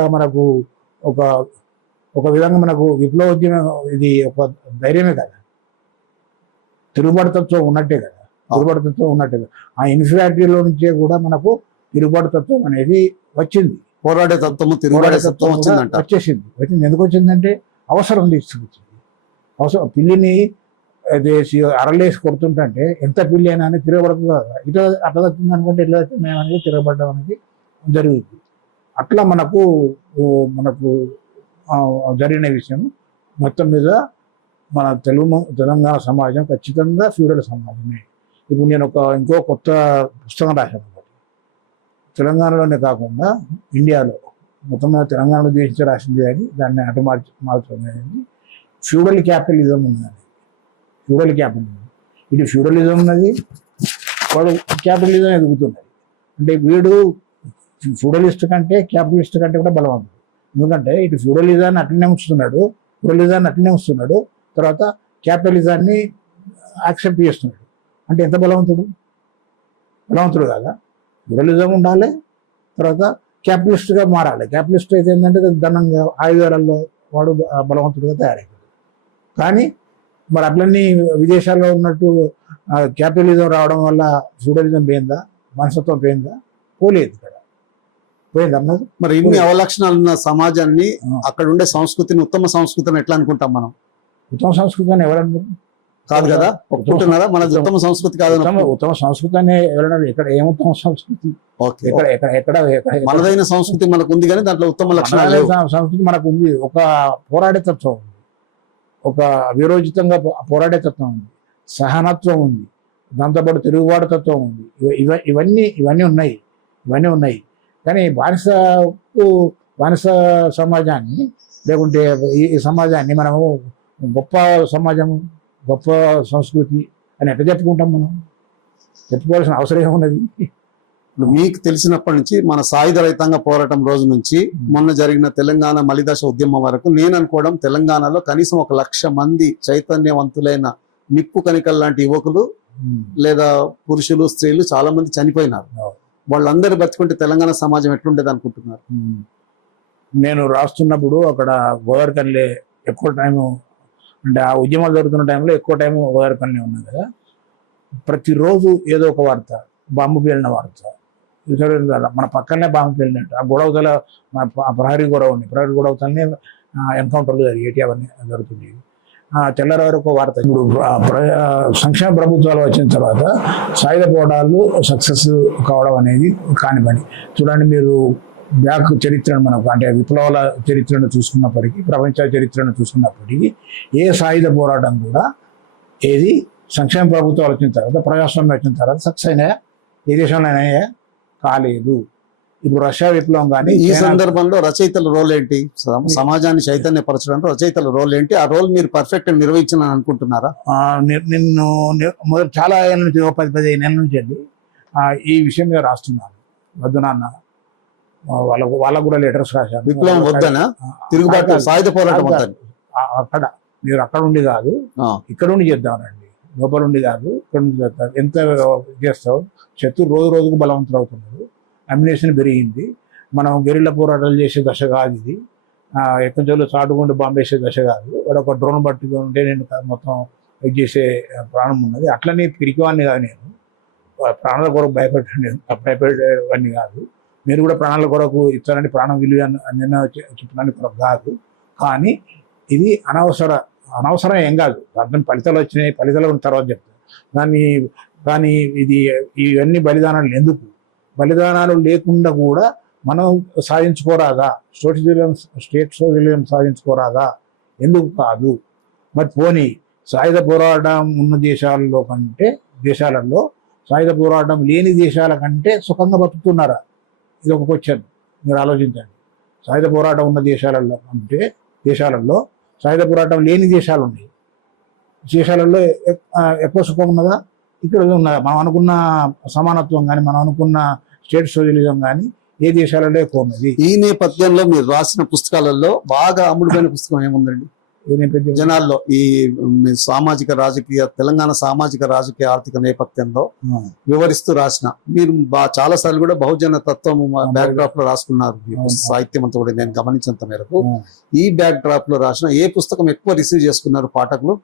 మనకు విప్లవోద్యమం, ఇది ఒక ధైర్యమే కదా, తిరుగుబాటుతత్వం ఉన్నట్టే కదా. ఆ ఇన్ఫీరియారిటీలో నుంచే కూడా మనకు తిరుగుబాటుతత్వం అనేది వచ్చింది. పోరాడే తత్వము, తిరుగుబాటే తత్వం వచ్చేసింది. ఎందుకు వచ్చిందంటే అవసరం తీసుకొచ్చింది. పిల్లిని అరలేసి కొడుతుంటే ఎంత పిల్లి అయినా అనేది తిరగబడుతుంది కదా. ఇట్లా అట్లా వచ్చింది అనుకుంటే ఇట్లా అనేది తిరగబడడం అనేది జరుగుతుంది. అట్లా మనకు జరిగిన విషయం మొత్తం మీద మన తెలంగాణ సమాజం ఖచ్చితంగా ఫ్యూడల్ సమాజమే. ఇప్పుడు నేను ఇంకో కొత్త పుస్తకం రాశాను, తెలంగాణలోనే కాకుండా ఇండియాలో మొత్తం తెలంగాణలో దేశించి రాసింది అని దాన్ని అటు మార్చుకునే ఫ్యూడల్ క్యాపిటలిజం ఉన్నది. ఇది ఫ్యూడలిజం ఉన్నది, వాడు క్యాపిటలిజం ఎదుగుతున్నది. అంటే వీడు ఫ్యూడలిస్ట్ కంటే క్యాపిటలిస్ట్ కంటే కూడా బలవంతుడు. ఎందుకంటే ఇటు ఫ్యూడలిజాన్ని అట్లనే ఉంచుతున్నాడు, తర్వాత క్యాపిటలిజాన్ని యాక్సెప్ట్ చేస్తున్నాడు. అంటే ఎంత బలవంతుడు? బలవంతుడు కాదా? లిబరలిజం ఉండాలి, తర్వాత క్యాపిటలిస్ట్గా మారాలి. క్యాపిటలిస్ట్ అయితే ఏంటంటే ధనంగా ఆయుధాలలో వాడు బలవంతుడిగా తయారైపోతుంది. కానీ మరి అట్లన్నీ విదేశాల్లో ఉన్నట్టు క్యాపిటలిజం రావడం వల్ల ఫ్యూడలిజం పోయిందా, మనస్తత్వం పోయిందా? పోలేదు. ఇక్కడ పోయింది అన్నది. మరి ఇన్ని అవలక్షణాలు ఉన్న సమాజాన్ని, అక్కడ ఉండే సంస్కృతిని, ఉత్తమ సంస్కృతిని ఎట్లా అనుకుంటాం మనం? ఉత్తమ సంస్కృతి అని ఎవరన్నారు? కాదు కదా, ఒప్పుకుంటున్నారా? మన ఉత్తమ సంస్కృతి కాదు. ఉత్తమ సంస్కృతి అని ఎవరన్నారు? ఇక్కడ ఏముత్తమ సంస్కృతి? మనదైన సంస్కృతి మనకు ఉంది, కానీ దాంట్లో ఉత్తమ లక్షణాలు సంస్కృతి మనకు ఉంది. ఒక పోరాడే తత్వం ఉంది, ఒక విరోచితంగా పోరాడే తత్వం ఉంది, సహనత్వం ఉంది, దాంతోపాటు తిరుగుబాటు తత్వం ఉంది. ఇవన్నీ ఉన్నాయి. కానీ బానిస సమాజాన్ని, లేకుంటే ఈ సమాజాన్ని మనము గొప్ప సమాజం, గొప్ప సంస్కృతి అని ఎట్లా చెప్పుకుంటాం? మనం చెప్పుకోవాల్సిన అవసరం ఏమున్నది? మీకు తెలిసినప్పటి నుంచి, మన సాయుధ రైతాంగ పోరాటం రోజు నుంచి మొన్న జరిగిన తెలంగాణ మలిదశ ఉద్యమం వరకు, నేను అనుకోవడం తెలంగాణలో కనీసం 1,00,000 మంది చైతన్యవంతులైన నిప్పు కణికల్ లాంటి యువకులు లేదా పురుషులు, స్త్రీలు చాలా మంది చనిపోయినారు. వాళ్ళందరూ బతుకుంటే తెలంగాణ సమాజం ఎట్లుండేది అనుకుంటున్నారు? నేను రాస్తున్నప్పుడు అక్కడ గోదావరికన్లే ఎక్కువ టైము, అంటే ఆ ఉద్యమాలు జరుగుతున్న టైంలో ఎక్కువ టైం గోదావరికన్లే ఉన్నది కదా. ప్రతిరోజు ఏదో ఒక వార్త, బాంబు పేలిన వార్త, మన పక్కనే బాంబు పేలినట్టు. ఆ గొడవతల ప్రహరీ గొడవ ఉంది, ప్రహరీ గొడవతలనే ఎన్కౌంటర్లు జరిగేటి, అవన్నీ జరుగుతుంది. తెల్లర వరకు వార్త. ఇప్పుడు సంక్షేమ ప్రభుత్వాలు వచ్చిన తర్వాత సాయుధ పోరాటాలు సక్సెస్ కావడం అనేది కాని పని. చూడండి, మీరు బ్యాక్ చరిత్రను మనకు, అంటే విప్లవాల చరిత్రను చూసుకున్నప్పటికీ, ప్రపంచ చరిత్రను చూసుకున్నప్పటికీ, ఏ సాయుధ పోరాటం కూడా ఏది సంక్షేమ ప్రభుత్వాలు వచ్చిన తర్వాత, ప్రజాస్వామ్యం వచ్చిన తర్వాత సక్సెస్ అయినాయా? ఏ దేశంలో అయినాయా? కాలేదు. ఇప్పుడు రష్యా విప్లవం కానీ. ఈ సందర్భంలో రచయితల రోల్ ఏంటి? సమాజాన్ని చైతన్యపరచడానికి రచయితల రోల్ ఏంటి? ఆ రోల్ మీరు పర్ఫెక్ట్ నిర్వహించాలని అనుకుంటున్నారా? నిన్ను మొదటి చాలా ఏళ్ళ నుంచి, 10-15 నెలల నుంచి అండి ఈ విషయం మీద రాస్తున్నాను. వద్దు నాన్న, వాళ్ళకు కూడా లెటర్స్ రాశాను. విప్లవం వద్దనా? తిరుగుబాటు, సాయుధ పోరాటం అక్కడ మీరు అక్కడ ఉండి కాదు, ఇక్కడ ఉండి చేద్దామనండి. లోపల ఉండి కాదు, ఇక్కడ ఉండి చేద్దాం. ఎంత చేస్తావు? శత్రు రోజు రోజుకు బలవంతులు అవుతున్నారు, అమ్యునేషన్ పెరిగింది. మనం గెరిల్లా పోరాటాలు చేసే దశ కాదు ఇది. ఎక్కడి నుంచి చాటుకుంటూ బాంబేసే దశ కాదు. వాడు ఒక డ్రోన్ పట్టుకుని ఉంటే నేను మొత్తం ఇది చేసే ప్రాణం ఉన్నది. అట్లనే పిరికివాడిని కాదు నేను. ప్రాణాల కొరకు భయపడేవాడిని కాదు. మీరు కూడా ప్రాణాల కొరకు ఇచ్చారంటే ప్రాణం విలువ చెప్పడానికి కొరకు కాదు. కానీ ఇది అనవసరం ఏం కాదు. దాంట్లో ఫలితాలు వచ్చినాయి, ఫలితాలు తర్వాత చెప్తాను. కానీ ఇవన్నీ బలిదానాలు ఎందుకు? బలిదానాలు లేకుండా కూడా మనం సాధించుకోరాదా? State socialism సాధించుకోరాదా? ఎందుకు కాదు? మరి పోనీ సాయుధ పోరాటం ఉన్న దేశాలలో సాయుధ పోరాటం లేని దేశాల కంటే సుఖంగా బతుకుతున్నారా? ఇది ఒక క్వశ్చన్, మీరు ఆలోచించండి. సాయుధ పోరాటం ఉన్న దేశాలలో సాయుధ పోరాటం లేని దేశాలు ఉన్నాయి. దేశాలలో ఎక్కువ సుఖం ఉన్నదా? ఇక్కడ ఉన్నదా? మనం అనుకున్న సమానత్వం కానీ, మనం అనుకున్న స్టేట్ సోషలిజం కానీ ఏ దేశాలలో ఎక్కువ ఉన్నది? ఈ నేపథ్యంలో మీరు రాసిన పుస్తకాలలో బాగా అమ్ముడుపోయిన పుస్తకం ఏముందండి జనాల్లో? ఈ సామాజిక రాజకీయ, తెలంగాణ సామాజిక రాజకీయ ఆర్థిక నేపథ్యంలో వివరిస్తూ రాసిన, మీరు చాలా సార్లు కూడా బహుజన తత్వం బ్యాక్ డ్రాప్ లో రాసుకున్నారు. సాహిత్యం అంతా కూడా నేను గమనించినంత మేరకు ఈ బ్యాక్ డ్రాప్ లో రాసిన ఏ పుస్తకం ఎక్కువ రిసీవ్ చేసుకున్నారు పాఠకులు?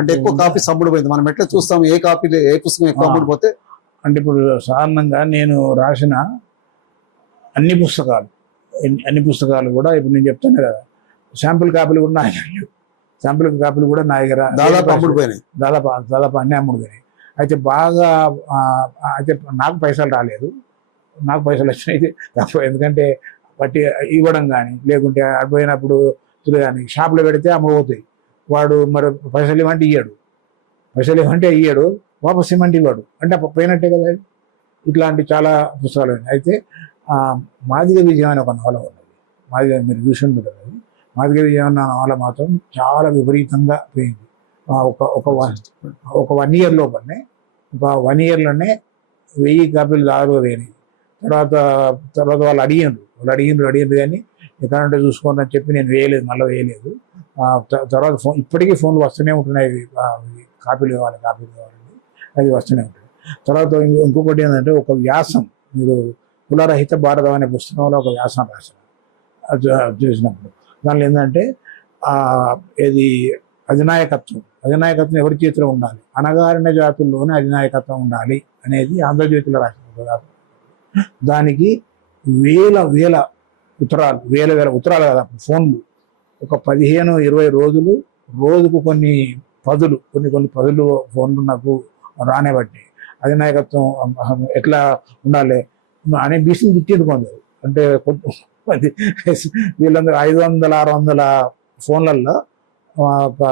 అంటే ఎక్కువ కాపీస్ అమ్ముడుపోయింది. మనం ఎట్లా చూస్తాం ఏ పుస్తకం ఎక్కువ అమ్ముడుపోతే? అంటే ఇప్పుడు సాధారణంగా నేను రాసిన అన్ని పుస్తకాలు కూడా ఇప్పుడు నేను చెప్తాను కదా, శాంపుల్ కాపీలు కూడా నా దగ్గర దాదాపు అమ్ముడుపోయినాయి. దాదాపు అన్నీ అమ్ముడుపోయినాయి. అయితే నాకు పైసలు రాలేదు. నాకు పైసలు వచ్చినాయి తప్ప. ఎందుకంటే బట్టి ఇవ్వడం కానీ, లేకుంటే అడిపోయినప్పుడు కానీ షాపులో పెడితే అమ్ముడుపోతాయి. వాడు మరి పైసలు ఇవ్వంటే ఇయ్యాడు, వాపస్ ఇవ్వమంటే ఇవ్వడు. అంటే పోయినట్టే కదా. ఇట్లాంటి చాలా పుస్తకాలు ఉన్నాయి. అయితే మాదిగ విజయం అనే ఒక నవల ఉన్నది. మీరు చూసి ఉంటుంది. మాదిగ విజయం అన్న నవల మాత్రం చాలా విపరీతంగా పోయింది. ఒక 1 year లోపలనే, ఒక 1 yearలోనే 1000 కాపీలు దాదాపుగా పోయినాయి. తర్వాత వాళ్ళు అడిగిండ్రు కానీ ఎక్కడంటే చూసుకోండి అని చెప్పి నేను మళ్ళీ వేయలేదు. తర్వాత ఇప్పటికీ ఫోన్లు వస్తూనే ఉంటున్నాయి, కాపీలు కావాలని, అది వస్తూనే ఉంటుంది. తర్వాత ఇంకొకటి ఏంటంటే ఒక వ్యాసం, మీరు కులరహిత భారతం అనే పుస్తకంలో ఒక వ్యాసం రాశారు. అది చూసినప్పుడు దానిలో ఏంటంటే ఇది అధినాయకత్వం ఎవరి చేతిలో ఉండాలి, అణగారిన జాతుల్లోనే అధినాయకత్వం ఉండాలి అనేది ఆంధ్రజ్యోతిలో రాసిన. దానికి వేల ఉత్తరాలు కదా, ఫోన్లు, ఒక 15-20 రోజులు, రోజుకు కొన్ని పదులు ఫోన్లు నాకు రానివ్వండి. అధినాయకత్వం ఎట్లా ఉండాలి అనే బీసీని తిట్టేది కొందరు. అంటే వీళ్ళందరూ 500-600 ఫోన్లలో ఒక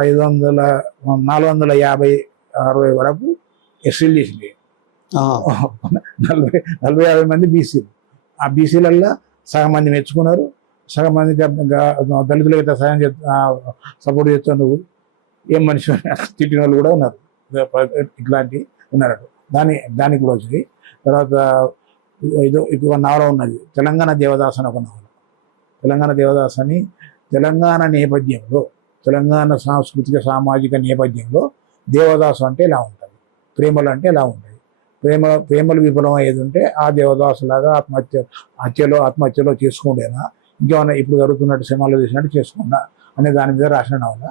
450-60 వరకు ఎస్సీలు చేసింది. 40-50 మంది బీసీలు. ఆ బీసీలల్లో సగం మంది మెచ్చుకున్నారు, సగం మంది దళితులకి సహాయం సపోర్ట్ చేస్తావు, నువ్వు ఏం మనిషి తిట్టిన వాళ్ళు కూడా ఉన్నారు. ఇట్లాంటివి ఉన్నారు. దానికి కూడా వచ్చింది. తర్వాత ఒక నవల ఉన్నది, తెలంగాణ దేవదాస్ అని ఒక నవల. తెలంగాణ దేవదాస్ అని తెలంగాణ నేపథ్యంలో, తెలంగాణ సాంస్కృతిక సామాజిక నేపథ్యంలో దేవదాసు అంటే ఇలా ఉంటుంది, ప్రేమలు అంటే ఇలా ఉంటాయి. ప్రేమలు విఫలం అయ్యేది ఉంటే ఆ దేవదాసు లాగా ఆత్మహత్యలో చేసుకుంటేనా, ఇంకేమన్నా ఇప్పుడు జరుగుతున్నట్టు సినిమాలో చేసినట్టు చేసుకున్నా అనే దాని మీద రాసిన నవల.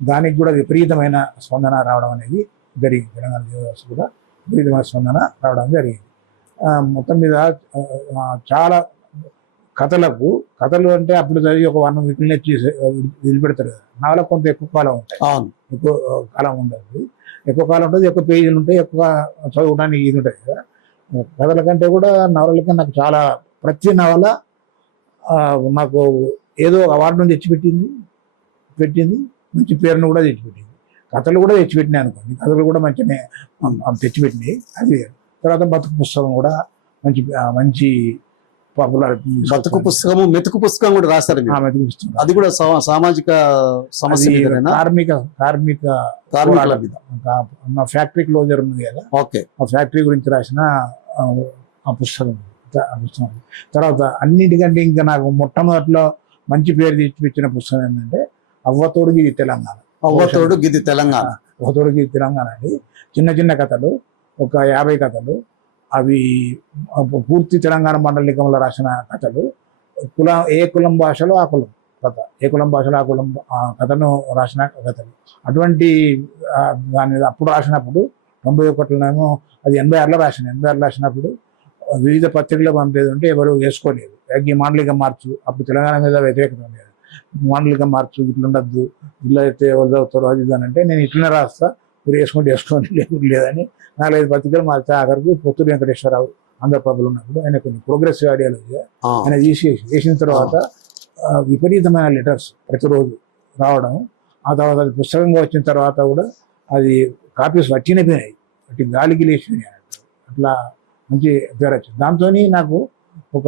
దానికి కూడా విపరీతమైన స్పందన రావడం అనేది జరిగింది. తెలంగాణ దేవదాసు కూడా విపరీతమైన స్పందన రావడం జరిగింది. మొత్తం మీద చాలా కథలు అంటే అప్పుడు చదివి ఒక 1 వీక్లనే వదిలిపెడతారు కదా. నవల కొంత ఎక్కువ కాలం ఉంటాయి, ఎక్కువ కాలం ఉండదు, ఎక్కువ కాలం ఉంటుంది, ఎక్కువ పేజీలు ఉంటాయి, ఎక్కువ చదవడానికి ఇది ఉంటుంది కదా. కథల కంటే కూడా నవలలకి నాకు చాలా, ప్రతి నవల నాకు ఏదో అవార్డును తెచ్చిపెట్టింది, మంచి పేరును కూడా తెచ్చిపెట్టింది. కథలు కూడా తెచ్చిపెట్టినాయి అనుకోండి, కథలు కూడా మంచిగానే తెచ్చిపెట్టినాయి. అది తర్వాత బతుకు పుస్తకం కూడా మంచి పాపులారిటీ. బతుకు పుస్తకము, మెతుకు పుస్తకం కూడా రాశారు. మెతుకు పుస్తకం అది కూడా సామాజిక సమస్య, కార్మిక ఫ్యాక్టరీ క్లోజర్ ఉంది కదా, ఓకే, ఆ ఫ్యాక్టరీ గురించి రాసిన ఆ పుస్తకం. తర్వాత అన్నిటికంటే ఇంకా నాకు మొట్టమొదటిలో మంచి పేరు తెచ్చిపెట్టిన పుస్తకం ఏంటంటే అవ్వతోడు గిది తెలంగాణ. అవ్వతోడు గిది తెలంగాణ అండి. చిన్న కథలు, ఒక 50 కథలు. అవి పూర్తి తెలంగాణ మండలికంలో రాసిన కథలు. ఏ కులం భాషలో ఆ కులం కథ, ఏ కులం భాషలో ఆ కులం కథను రాసిన కథలు. అటువంటి దాని మీద అప్పుడు రాసినప్పుడు 91లోనేమో అది 86లో రాసిన. 86 రాసినప్పుడు వివిధ పత్రికలు పంపేది ఉంటే ఎవరు వేసుకోలేదు. ఈ మాండలిక మార్చు, అప్పుడు తెలంగాణ మీద వ్యతిరేకత ఉండేది. మాండలిక మార్చు, ఇట్లా ఉండద్దు, ఇట్లా అయితే ఎవరు చదువుతారు అది ఇది అంటే, నేను ఇట్లనే రాస్తా, మీరు వేసుకోండి లేదని 4-5 పత్రికలు మార్చా. ఆఖరికి పొత్తూరు వెంకటేశ్వరరావు ఆంధ్రప్రభలో ఉన్నప్పుడు ఆయన కొన్ని ప్రోగ్రెసివ్ ఐడియాలజీ ఆయన వేసిన తర్వాత విపరీతమైన లెటర్స్ ప్రతిరోజు రావడం. ఆ తర్వాత అది పుస్తకంగా వచ్చిన తర్వాత కూడా అది కాపీస్ వచ్చినపోయినాయి, వాటి గాలికి లేచిపోయినాయి. అట్లా మంచి పేరు వచ్చింది. దాంతో నాకు ఒక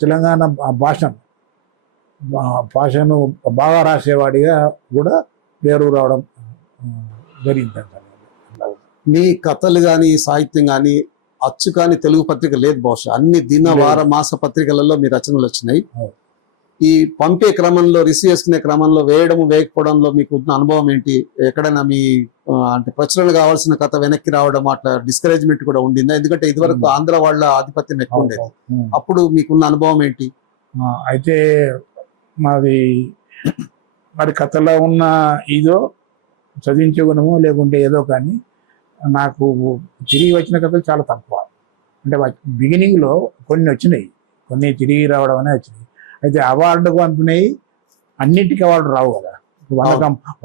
తెలంగాణ భాషను బాగా రాసేవాడిగా కూడా పేరు రావడం జరిగింది. మీ కథలు కానీ, సాహిత్యం కానీ, అచ్చు కానీ తెలుగు పత్రిక లేదు బహుశా. అన్ని వార మాస పత్రికలలో మీ రచనలు వచ్చినాయి. ఈ పంపే క్రమంలో, రిసీవ్ చేసుకునే క్రమంలో వేయడం వేయకపోవడంలో మీకు ఉన్న అనుభవం ఏంటి? ఎక్కడైనా మీ అంటే ప్రచురణ కావాల్సిన కథ వెనక్కి రావడం అట్లా డిస్కరేజ్మెంట్ కూడా ఉండిందా? ఎందుకంటే ఇదివరకు ఆంధ్ర వాళ్ళ ఆధిపత్యం ఎక్కువ ఉండేది. అప్పుడు మీకున్న అనుభవం ఏంటి? అయితే మరి కథలో ఉన్న ఇదో చదివించే గుణమో లేకుంటే ఏదో, కానీ నాకు తిరిగి వచ్చిన కథలు చాలా తక్కువ. అంటే బిగినింగ్లో కొన్ని వచ్చినాయి, కొన్ని తిరిగి రావడం అనే వచ్చినాయి. అయితే అవార్డుకు పంపినాయి, అన్నిటికీ అవార్డు రావు కదా.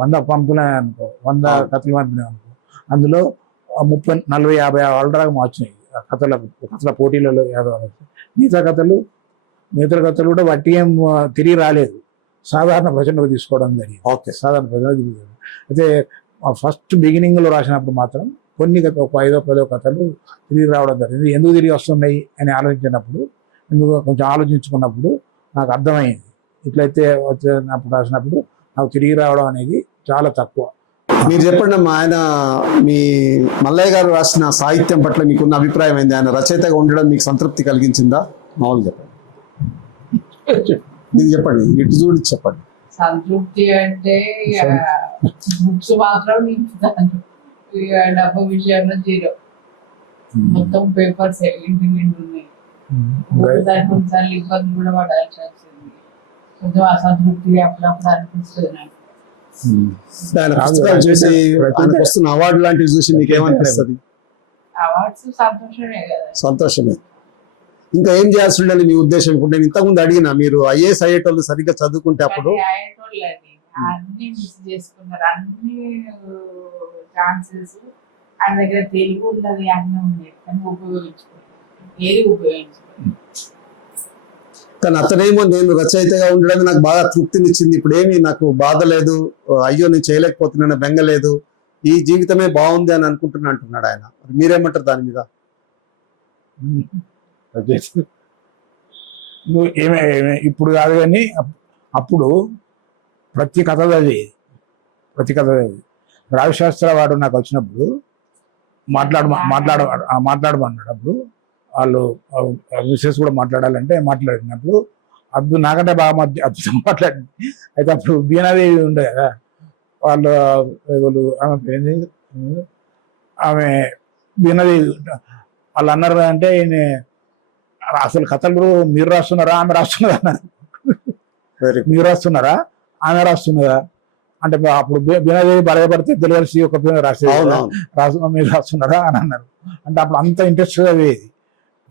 100 పంపినాయి అనుకో, 100 కథలు పంపినాయి అనుకో, అందులో 30, 40, 50 అవార్డు దాకా వచ్చినాయి కథల పోటీలలో. మిగతా కథలు కూడా వట్టి ఏం తిరిగి రాలేదు, సాధారణ ప్రజలకు తీసుకోవడం జరిగింది. ఓకే, సాధారణ ప్రజలకు తిరిగి. అయితే ఫస్ట్ బిగినింగ్లో రాసినప్పుడు మాత్రం కొన్ని ఒక 5-10 కథలు తిరిగి రావడం జరిగింది. ఎందుకు తిరిగి వస్తున్నాయి అని ఆలోచించినప్పుడు, కొంచెం ఆలోచించుకున్నప్పుడు నాకు అర్థమైంది, ఇట్లయితే వచ్చినప్పుడు రాసినప్పుడు నాకు తిరిగి రావడం అనేది చాలా తక్కువ. మీరు చెప్పండి, ఆయన మీ మల్లయ్య గారు రాసిన సాహిత్యం పట్ల మీకున్న అభిప్రాయం ఏంది? ఆయన రచయితగా ఉండడం మీకు సంతృప్తి కలిగించిందా? మామూలు చెప్పండి, మీకు చెప్పండి, ఇటు చూడి చెప్పండి. సంతృప్తి అంటే బుక్స్ మాత్రం నింపుతాను, డబ్బు విషయంలో 0. మొత్తం పేపర్స్ ఇంటి నిండి ఉన్నాయి. ఒకసారి కొన్నిసార్లు ఇబ్బంది కూడా పడాల్సి వచ్చింది. కొంచెం అసంతృప్తి అప్పుడప్పుడు అనిపిస్తుంది నాకు. ఆయన పుస్తకాలు చూసి ఆయనకు వస్తున్న అవార్డు లాంటివి చూసి మీకు ఏమనిపిస్తుంది? అవార్డ్స్ సంతోషమే కదా. సంతోషమే. ఇంకా ఏం చేయాల్సి ఉండాలి మీ ఉద్దేశం? ఇప్పుడు నేను ఇంతకుముందు అడిగిన, మీరు ఐఏఎస్ అయ్యేటోళ్ళు సరిగ్గా చదువుకుంటే అప్పుడు అయ్యేటోళ్ళని అన్ని మిస్ చేసుకున్నారు. అన్ని ఛాన్సెస్ ఆయన దగ్గర తెలుగు ఉన్నది అన్నీ ఉన్నాయి, కానీ ఉపయోగించుకోవాలి, ఏది ఉపయోగించుకోవాలి. కానీ అతనేమో నేను రచయితగా ఉండడమే నాకు బాగా తృప్తినిచ్చింది, ఇప్పుడు ఏమి నాకు బాధ లేదు, అయ్యో నేను చేయలేకపోతున్నాను, బెంగ లేదు, ఈ జీవితమే బాగుంది అని అనుకుంటున్నా అంటున్నాడు ఆయన. మీరేమంటారు దాని మీద? నువ్వు ఇప్పుడు కాదు కానీ అప్పుడు ప్రతి కథ చదివేది, ప్రతి కథ చదివేది. రావిశాస్త్ర వాడు నాకు వచ్చినప్పుడు మాట్లాడమన్నాడు. వాళ్ళు మిసెస్ కూడా మాట్లాడాలంటే మాట్లాడినప్పుడు అప్పుడు నాకంటే బాగా అద్భుతం మాట్లాడింది. అయితే అప్పుడు బీనాదేవి ఉండే కదా, వాళ్ళు ఆమె బీనాదేవి వాళ్ళు అన్నారు అంటే అసలు కథలు మీరు రాస్తున్నారా ఆమె రాస్తున్నారా అన్నారు. మీరు రాస్తున్నారా ఆమె రాస్తున్నదా అంటే అప్పుడు బీనాదేవి బలపడితే తెలియాల్సి ఒక పేరు మీరు రాస్తున్నారా అని అన్నారు. అంటే అప్పుడు అంత ఇంట్రెస్ట్ అయ్యేది.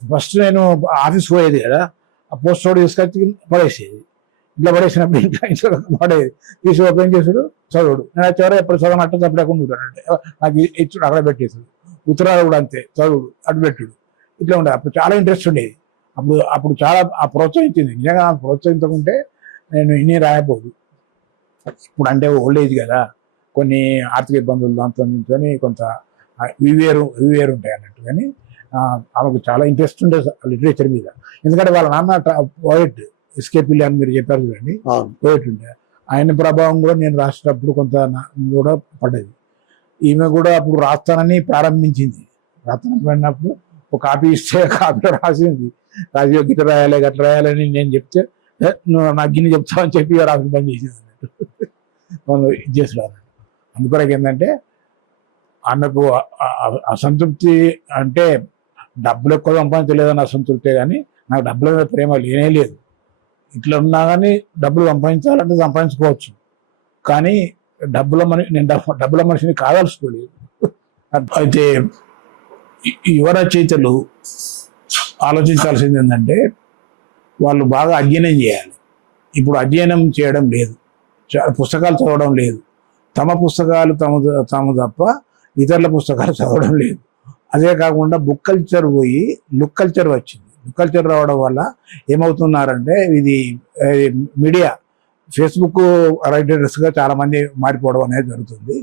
ఫస్ట్ నేను ఆఫీస్ పోయేది కదా, ఆ పోస్ట్ ఒకటి తీసుకొచ్చి పడేసేది, ఇట్లా పడేసినప్పుడు ఇంకా ఇంట్లో పడేది, తీసి ఓపెన్ చేసుడు చదువుడు. నేను చివరి ఎప్పుడు చదవనట్టు చప్పడకుండా ఉంటానంటే నాకు ఇచ్చుడు అక్కడ పెట్టేసాడు. ఉత్తరాలు కూడా అంతే, చదువుడు అటు పెట్టుడు, ఇట్లా ఉండేది. అప్పుడు చాలా ఇంట్రెస్ట్ ఉండేది. అప్పుడు చాలా ప్రోత్సహించింది. నిజంగా ప్రోత్సహించకుంటే నేను ఇన్ని రాయపోదు. ఇప్పుడు అంటే ఓల్డ్ ఏజ్ కదా, కొన్ని ఆర్థిక ఇబ్బందులు దాంతో నించుని కొంత వివేరు ఉంటాయి అన్నట్టు. కానీ ఆమెకు చాలా ఇంట్రెస్ట్ ఉండే లిటరేచర్ మీద. ఎందుకంటే వాళ్ళ నాన్న పోయిట్ ఎస్కేపిల్లి అని మీరు చెప్పారు చూడండి, పోయిట్ ఉండే. ఆయన ప్రభావం కూడా నేను రాసేటప్పుడు కొంత కూడా పడ్డది. ఈమె కూడా అప్పుడు రాస్తానని ప్రారంభించింది. రాస్తానప్పుడు ఒక కాపీ ఇస్తే కాపీలో రాసింది, రాజీ గిట్ట రాయాలి గట్ల రాయాలని నేను చెప్తే నువ్వు నాకు గిన్నె చెప్తావని చెప్పి రాసి పని చేసింది అన్నట్టు మనం ఇది చేస్తున్నారు. అందుకొరకు ఏంటంటే ఆమెకు అసంతృప్తి అంటే డబ్బులు ఎక్కువ సంపాదించలేదని అసంతృప్తే, కానీ నాకు డబ్బుల మీద ప్రేమ లేనే లేదు. ఇట్లా ఉన్నా కానీ డబ్బులు సంపాదించాలంటే సంపాదించుకోవచ్చు, కానీ నేను డబ్బుల మనిషిని కాదలుచుకోలేదు. అయితే యువ రచయితలు ఆలోచించాల్సింది ఏంటంటే వాళ్ళు బాగా అధ్యయనం చేయాలి. ఇప్పుడు అధ్యయనం చేయడం లేదు, పుస్తకాలు చదవడం లేదు, తమ పుస్తకాలు తమ తప్ప ఇతరుల పుస్తకాలు చదవడం లేదు. అదే కాకుండా బుక్ కల్చర్ పోయి లుక్ కల్చర్ వచ్చింది. లుక్ కల్చర్ రావడం వల్ల ఏమవుతున్నారంటే ఇది మీడియా, ఫేస్బుక్ రైటర్స్గా చాలామంది మారిపోవడం అనేది జరుగుతుంది.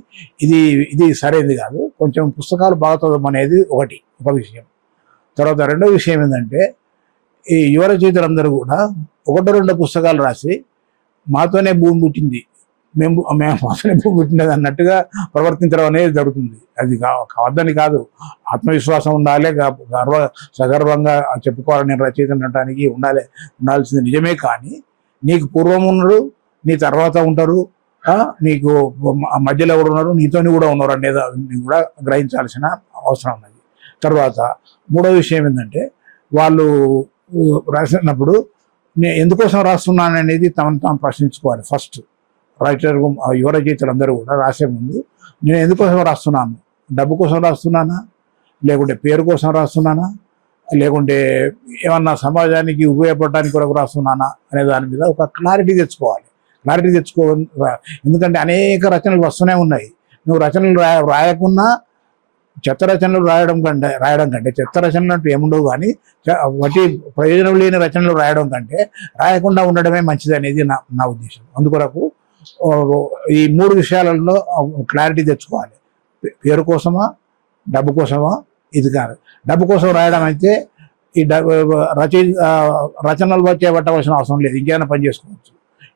ఇది సరైనది కాదు. కొంచెం పుస్తకాలు బాగా చదవడం అనేది ఒక విషయం. తర్వాత రెండో విషయం ఏంటంటే ఈ యువ రచయితలందరూ కూడా 1-2 పుస్తకాలు రాసి మాతోనే భూమి పుట్టింది, మేము మాతోనే భూమి పుట్టినది అన్నట్టుగా ప్రవర్తించడం అనేది జరుగుతుంది. అది కావద్దని కాదు, ఆత్మవిశ్వాసం ఉండాలి, సగర్వంగా చెప్పుకోవాలని రచయిత అనడానికి ఉండాల్సింది నిజమే. కానీ నీకు పూర్వం ఉన్నాడు, నీ తర్వాత ఉంటారు, నీకు మధ్యలో ఎవరు ఉన్నారు, నీతోని కూడా ఉన్నారు అనేది కూడా గ్రహించాల్సిన అవసరం ఉన్నది. తర్వాత మూడో విషయం ఏంటంటే వాళ్ళు రాసినప్పుడు నేను ఎందుకోసం రాస్తున్నాను అనేది తాను ప్రశ్నించుకోవాలి. ఫస్ట్ యువ రచయితలందరూ కూడా రాసే ముందు నేను ఎందుకోసం రాస్తున్నాను, డబ్బు కోసం రాస్తున్నానా, లేకుంటే పేరు కోసం రాస్తున్నానా, లేకుంటే ఏమన్నా సమాజానికి ఉపయోగపడడానికి కొరకు రాస్తున్నానా అనే దాని మీద ఒక క్లారిటీ తెచ్చుకోవాలి. ఎందుకంటే అనేక రచనలు వస్తూనే ఉన్నాయి. నువ్వు రచనలు రాయకున్నా చెత్త రచనలు రాయడం కంటే చెత్త రచనలు అంటూ ఏముండవు, కానీ వాటి ప్రయోజనం లేని రచనలు రాయడం కంటే రాయకుండా ఉండడమే మంచిది అనేది నా ఉద్దేశం. అందుకొరకు ఈ 3 విషయాలలో క్లారిటీ తెచ్చుకోవాలి. పేరు కోసమా, డబ్బు కోసమా, ఇది కాదు. డబ్బు కోసం రాయడం అయితే ఈ రచనలు చేపట్టవలసిన అవసరం లేదు, ఇంకేమైనా పని చేసుకోవచ్చు.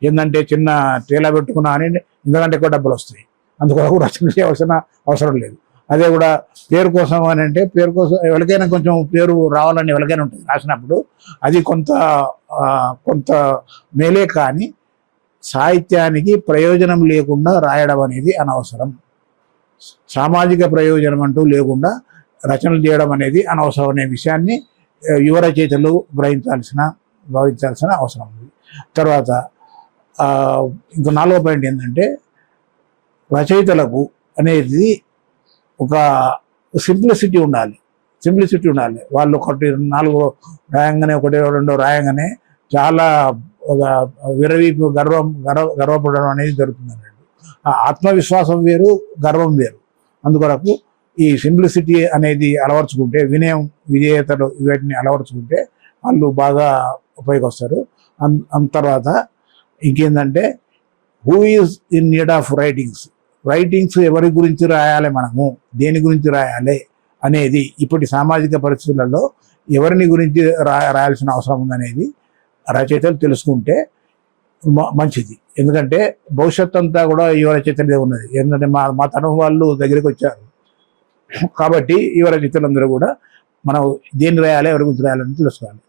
ఏంటంటే చిన్న టేలా పెట్టుకున్నా అని ఇంతకంటే ఎక్కువ డబ్బులు వస్తాయి, అందుకొరకు రచన చేయవలసిన అవసరం లేదు. అదే కూడా పేరు కోసం అని అంటే పేరు కోసం ఎవరికైనా కొంచెం పేరు రావాలని ఎవరికైనా ఉంటుంది రాసినప్పుడు, అది కొంత మేలే, కానీ సాహిత్యానికి ప్రయోజనం లేకుండా రాయడం అనేది అనవసరం. సామాజిక ప్రయోజనం అంటూ లేకుండా రచనలు చేయడం అనేది అనవసరం అనే విషయాన్ని యువ రచయితలు భావించాల్సిన అవసరం ఉంది. తర్వాత ఇంకో 4వ పాయింట్ ఏంటంటే రచయితలకు అనేది ఒక సింప్లిసిటీ ఉండాలి. వాళ్ళు 4 రాయంగానే 1 2 రాయంగానే చాలా విరవీపు గర్వపడడం అనేది జరుగుతుంది అన్నట్టు. ఆత్మవిశ్వాసం వేరు, గర్వం వేరు. అందుకొరకు ఈ సింప్లిసిటీ అనేది అలవర్చుకుంటే, వినయం విధేయతలు వీటిని అలవర్చుకుంటే వాళ్ళు బాగా ఉపయోగొస్తారు. తర్వాత ఇంకేంటంటే who is in need of writings ఎవరి గురించి రాయాలి, మనము దేని గురించి రాయాలి అనేది ఇప్పటి సామాజిక పరిస్థితులలో ఎవరిని గురించి రాయాల్సిన అవసరం ఉందనేది రచయితలు తెలుసుకుంటే మంచిది. ఎందుకంటే భవిష్యత్తు అంతా కూడా యువ రచయితలే ఉన్నది. ఎందుకంటే మా తరం వాళ్ళు దగ్గరికి వచ్చారు కాబట్టి యువ రచయితలందరూ కూడా మనం దేన్ని రాయాలి, ఎవరి గురించి రాయాలని తెలుసుకోవాలి.